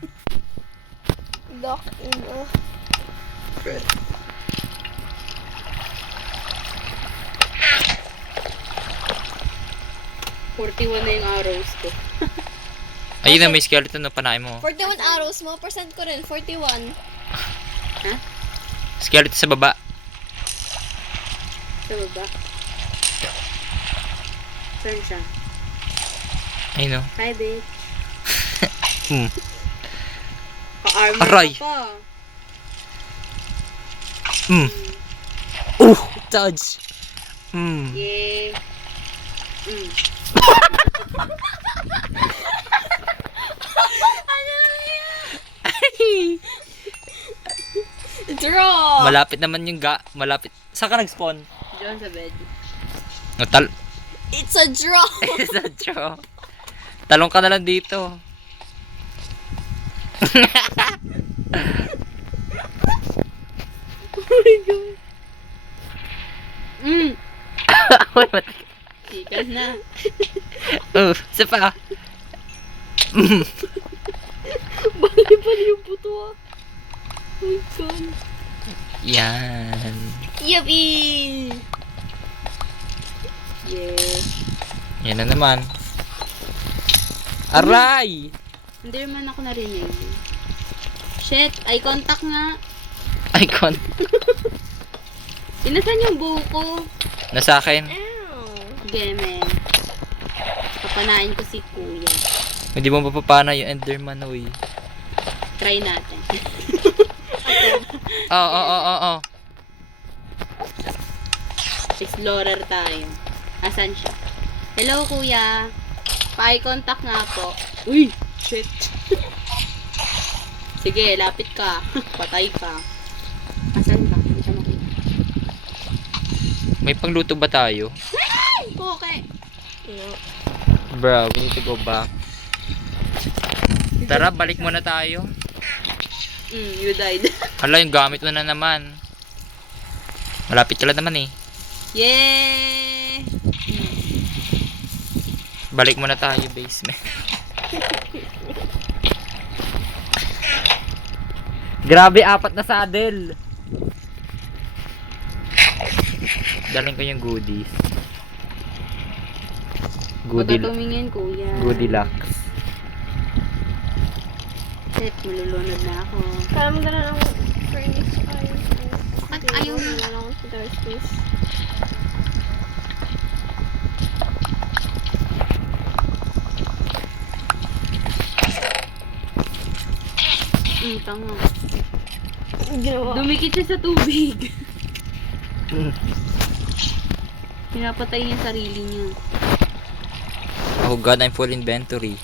Lock in a... 41 na yung arrows ko. Ayun na, may skeleton na panain mo. 41 arrows mo, percent ko rin, 41. Skeleton sa baba. Sa baba. Saan siya? Ayun o. Hi, bitch. Ka-armor Aray! ka pa. Dodge! Yeah. Draw! Malapit naman yung malapit. Saan ka nag-spawn? Diyan sa bed. It's a draw! Sa draw. Talong ka na lang dito. Oh my god. Tikas na. Isa pa. Bali-bali yung puto ah. Oh my God. Yan. Yuppie! Yes. Yan na naman. Aray! Hindi naman ako narinig. Shit, eye contact nga. Icon. Inasan yung buho ko? Nasa akin. Ow! Geme. Papanain ko si kuya. Hindi mo mapapana yung Enderman, uy. Try natin. Oo. Explorer tayo. Asan siya? Hello, kuya. Pa-eye contact nga po. Uy! Shit! Sige, lapit ka. Patay ka. Asan ka? Hindi ka makita. May pangluto ba tayo? Okay. No. Bro, we need to go back. Tara, balik muna tayo. You died. Hala, yung gamit mo na naman. Malapit ka lang naman eh. Yay! Balik muna tayo, basement. Grabe, 4 na saddle. Dalhin ko yung goodies. Huwag ka tumingin, kuya. Goodilocks. Shit, malulunod na ako. Kaya mo na ng furnace tayo. Bakit ayaw mo? na lang ako sa dark space. Tanga. Ginawa. Dumikit siya sa tubig. Pinapatay niya sarili niya. Oh god, I'm full inventory.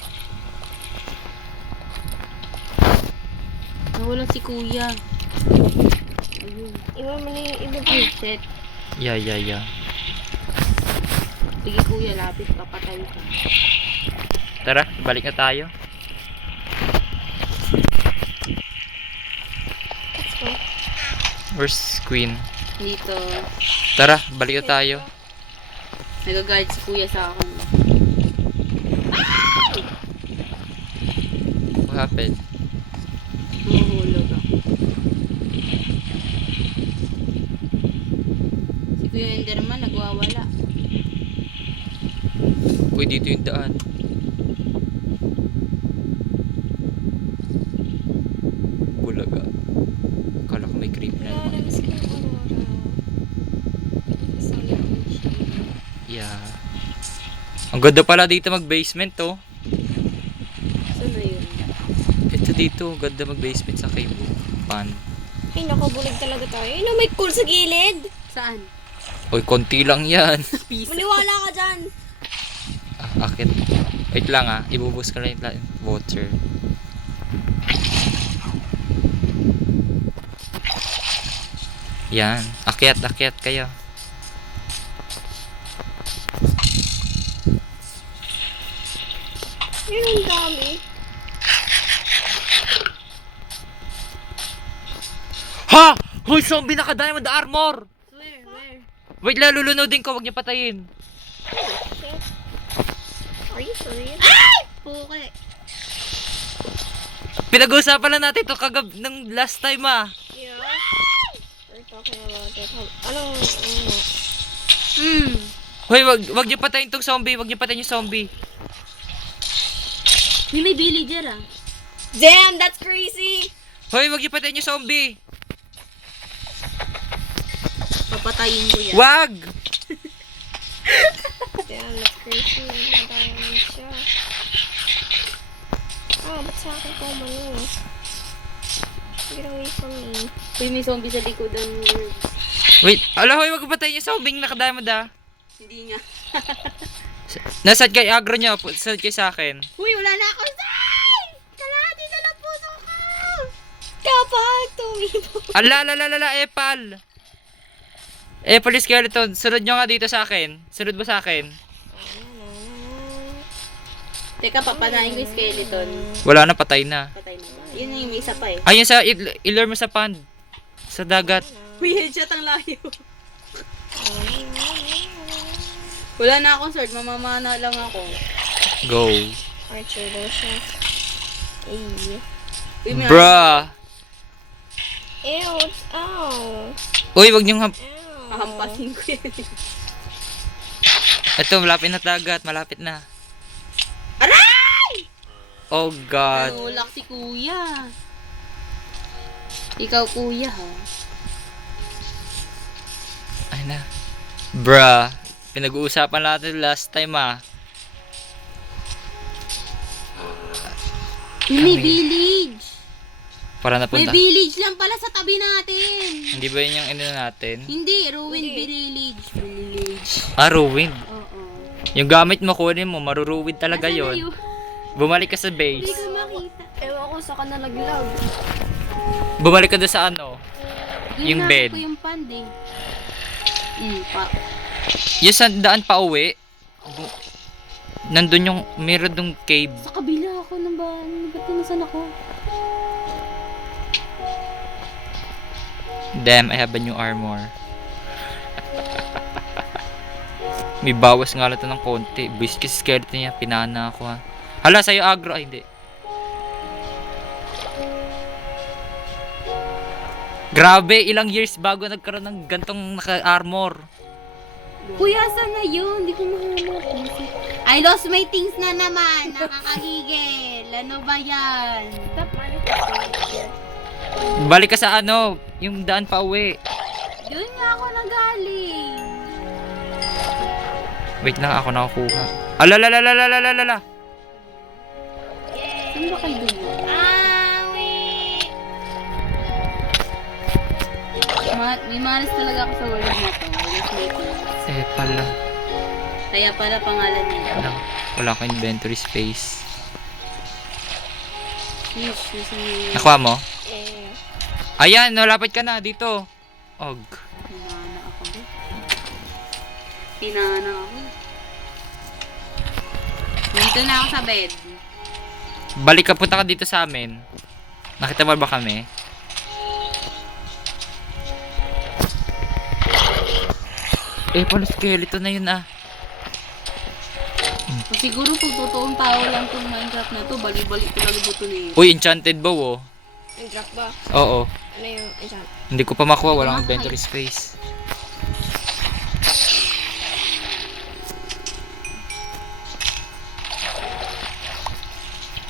Nawala si kuya. Ayun. Iba mo na yung iba pa. Ay, shit. Yeah. Sige kuya, lapit ka, patay ka. Tara, balik na tayo. Let's go. Where's Queen? Dito. Tara, balik na tayo. Nagagalit si kuya sa akin. What happened? Nahuhulog ako. Si kuya Enderman nagwawala. Uy, dito yung daan. Bulaga. Akala ko may creep na Wala naman. lang skin Aurora. Solid shade. Yeah. Ang ganda pala dito mag-basement, oh. Saan na yun? Ito dito, ganda mag-basement sa cave. Pan. Ay, nakabulig talaga tayo. Ay, no, may cool sa gilid. Saan? Uy, konti lang yan. Maniwala ka dyan. Akit. Wait lang ah, ibubus ko lang yung water. Yan, akyat kayo. Yun ang dami. Ha! Hoy, zombie naka-diamond armor! Where? Wait lang, lulunodin ko, wag niya patayin. Shit. Are you serious? Puke. Pinag-uusapan lang natin to ng last time ah. Yeah. We're talking about it. Anong, Hoy, wag niyo patayin tong zombie, wag niyo patayin yung zombie. May villager ah. Damn, that's crazy! Hoy, wag niyo patayin yung zombie. Papatayin ko yan. Wag! Damn, that's crazy. Nakadiamond siya. Ba't sa akin ko mano? Get away from me. Uy, may zombie sa likodan mo. Wait, ala hoy, wag patayin yung zombie naka-diamond ah. Hindi nga. Nasad kay agro niya, nasad kay sa akin. Uy, wala na ako saan! Kalahati na lang puso ko! Kapag tumibo. Ala, Epal. Epal skeleton, sunod nyo nga dito sa akin. Sunod ba sa akin? Teka, papanahin ko yung skeleton. Wala na, patay na. Patay na ba? Yun na yung may isa pa eh. Ayun sa, ilure mo sa pond. Sa dagat. Uy, headshot ang layo. Wala na akong sword, mamamana lang ako. Go. Archer daw siya. Ay. Uy, may Bruh. Uy, wag niyong Hahampasin ko yan. Ito, malapit na dagat. Malapit na. Aray! Oh God. Nulak si kuya. Ikaw kuya ha. Ay na. Bruh. Pinag-uusapan natin last time ah. May village. Para May napunta. village lang pala sa tabi natin. Hindi ba yun yung ino natin? Hindi, ruined village. Ah, ruined. Oo. Yung gamit mo, kunin mo, maruruwid talaga Asan na yon. Bumalik ka sa Hindi base. ko makita. Ewan ko sa nalaglag. Bumalik ka doon sa ano. Doon Yung na bed. ko yung pand eh. Pa. Yung sa daan pa uwi. Nandun yung, meron dong cave. Sa kabila ako ng bahan. Ba't tinasan ako? Damn, I have a new armor. May bawas nga lang ito ng konti. Biscuit skeleton niya, pinana ako ha. Hala, sa'yo agro. Ay, hindi. Grabe, ilang years bago nagkaroon ng gantong naka-armor. Kuya, saan na yun? Hindi ko mahanap. I lost my things na naman. Nakakagigil. Ano ba yan? Stop, man. Balik ka sa ano, yung daan pa uwi. Yun nga ako nagaling. Wait lang, ako nakakuha. Alalalalalalalala. Saan ba kayo dun? May malas talaga ako sa world na to. I lost my things. Eh pala. Kaya pala pangalan niya. Wala akong inventory space. Sheesh, nasa niya. Nakuha mo? Eh, Ayan, nalapit ka na dito. Og. Pinana ako. Pinana ako. Dito na ako sa bed. Balik ka, punta ka dito sa amin. Nakita mo ba kami? Eh, pala skeleton na yun ah. Siguro kung totoong tao lang tong Minecraft na to, bali-bali talaga buto na yun. Uy, enchanted bow oh. may drop ba? Oo. Ano yung enchant? Hindi ko pa makuha, walang inventory space.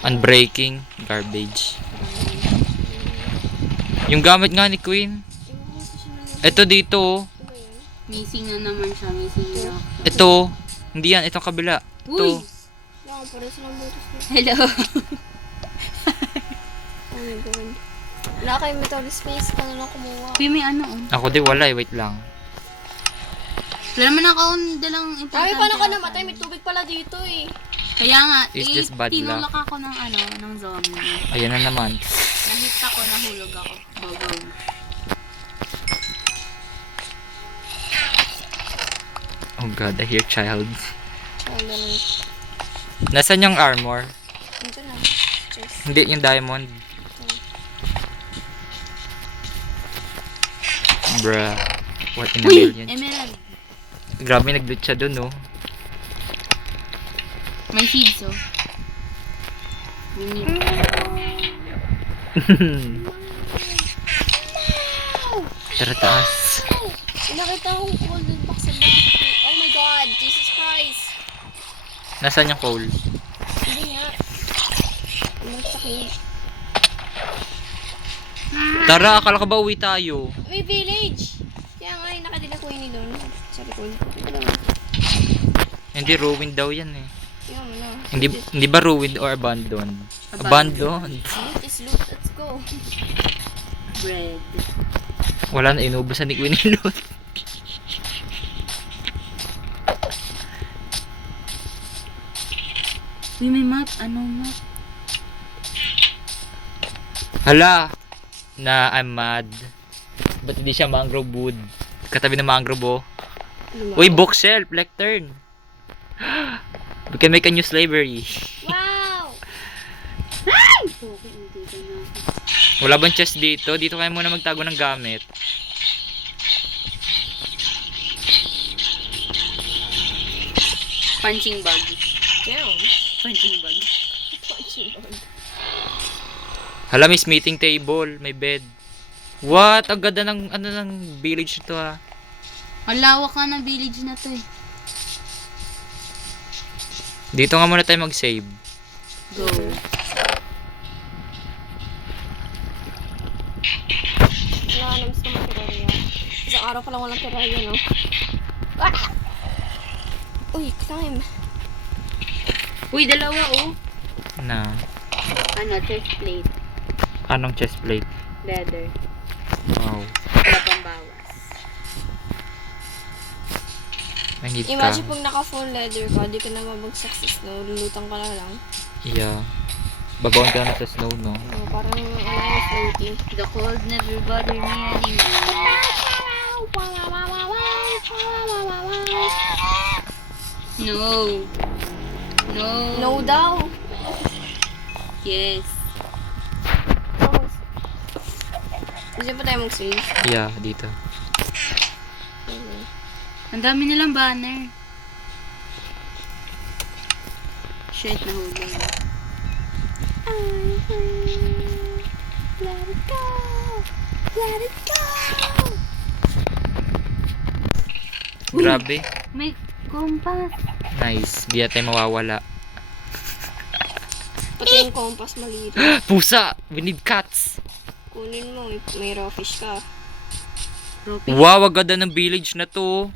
Unbreaking, garbage. Yung gamit nga ni Queen. Ito dito oh. Missing na naman siya, missing na. Ito. Hindi yan, itong kabila. Uy! Ito. Wala, pares lang butas na. Hello! Oh my god. Wala kayong metal space. Paano na kumuha? Kuya, may ano oh. Ako di wala eh, wait lang. Wala naman ako dalang importante. Kami paano ka namatay? May tubig pala dito eh. Kaya nga, It's just bad luck. tinulak ako ng ano, ng zombie. Ayan na naman. Nahit ako, nahulog ako. Babaw. Oh god, I hear child. Child na lang. Nasaan yung armor? Ito na. Chest. Hindi, yung diamond. Bruh. What in a Uy! million? Emerald! Grabe, nag-loot siya dun, oh. May seeds oh. We need. Tara, taas. Nakita ko golden box sa back. Oh my god, Jesus Christ. Nasaan yung coal? Hindi nga. Masakit. Tara, akala ka ba uwi tayo? May village. Kaya nga yung nakadila ko yun doon. Sa likod. Ito lang. Hindi, ruined daw yan eh. Tingnan mo na. Hindi ba ruined or abandoned? Abandoned. Loot is loot. Let's go. Bread. Wala na, inubusan ni Queen yung loot. Uy, may map. Ano map? Hala! Na I'm mad. Ba't hindi siya mangrove wood? Katabi ng mangrove oh. Uy, bookshelf! Lectern! We can make a new slavery. Wow! Okay, hindi ko na. Wala bang chest dito? Dito kaya muna magtago ng gamit. Punching bag. Damn. Punching bag. Hala, may meeting table. May bed. What? Ang ganda ng, ng village nito ah. Ang lawak ka ng village na to eh. Dito nga muna tayo mag-save. Go. Wala ka na gusto mag-terraria. Isang araw pa lang walang terraria, no? Ah! Uy, climb. Uy, dalawa oh. Na. Ano, chest plate. Anong chest plate? Leather. Wow. Wala pang bawas. Nangit ka. Imagine pag naka-full leather ka, di ka na mabagsak sa snow, lulutang ka na lang. Yeah. Babawin ka na sa snow, no? Parang floating. The cold never bother me anymore. No. No. No daw. Yes. Diyan pa tayo mag-save. Yeah, dito. Ang dami nilang banner. Shit, nahuli. Let it go. Let it go. Grabe. May compass. Nice. Di na tayo mawawala. Pati yung compass maliit. Pusa! We need cats! Kunin mo, may raw fish ka. Wow, ang ganda ng village na to.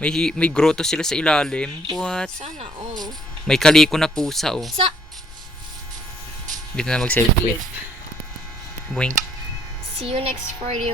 May grotto sila sa ilalim. What? Sana all. May kaliko na pusa, oh. Sa... Dito na mag-save. Wait. Boink. See you next Friday.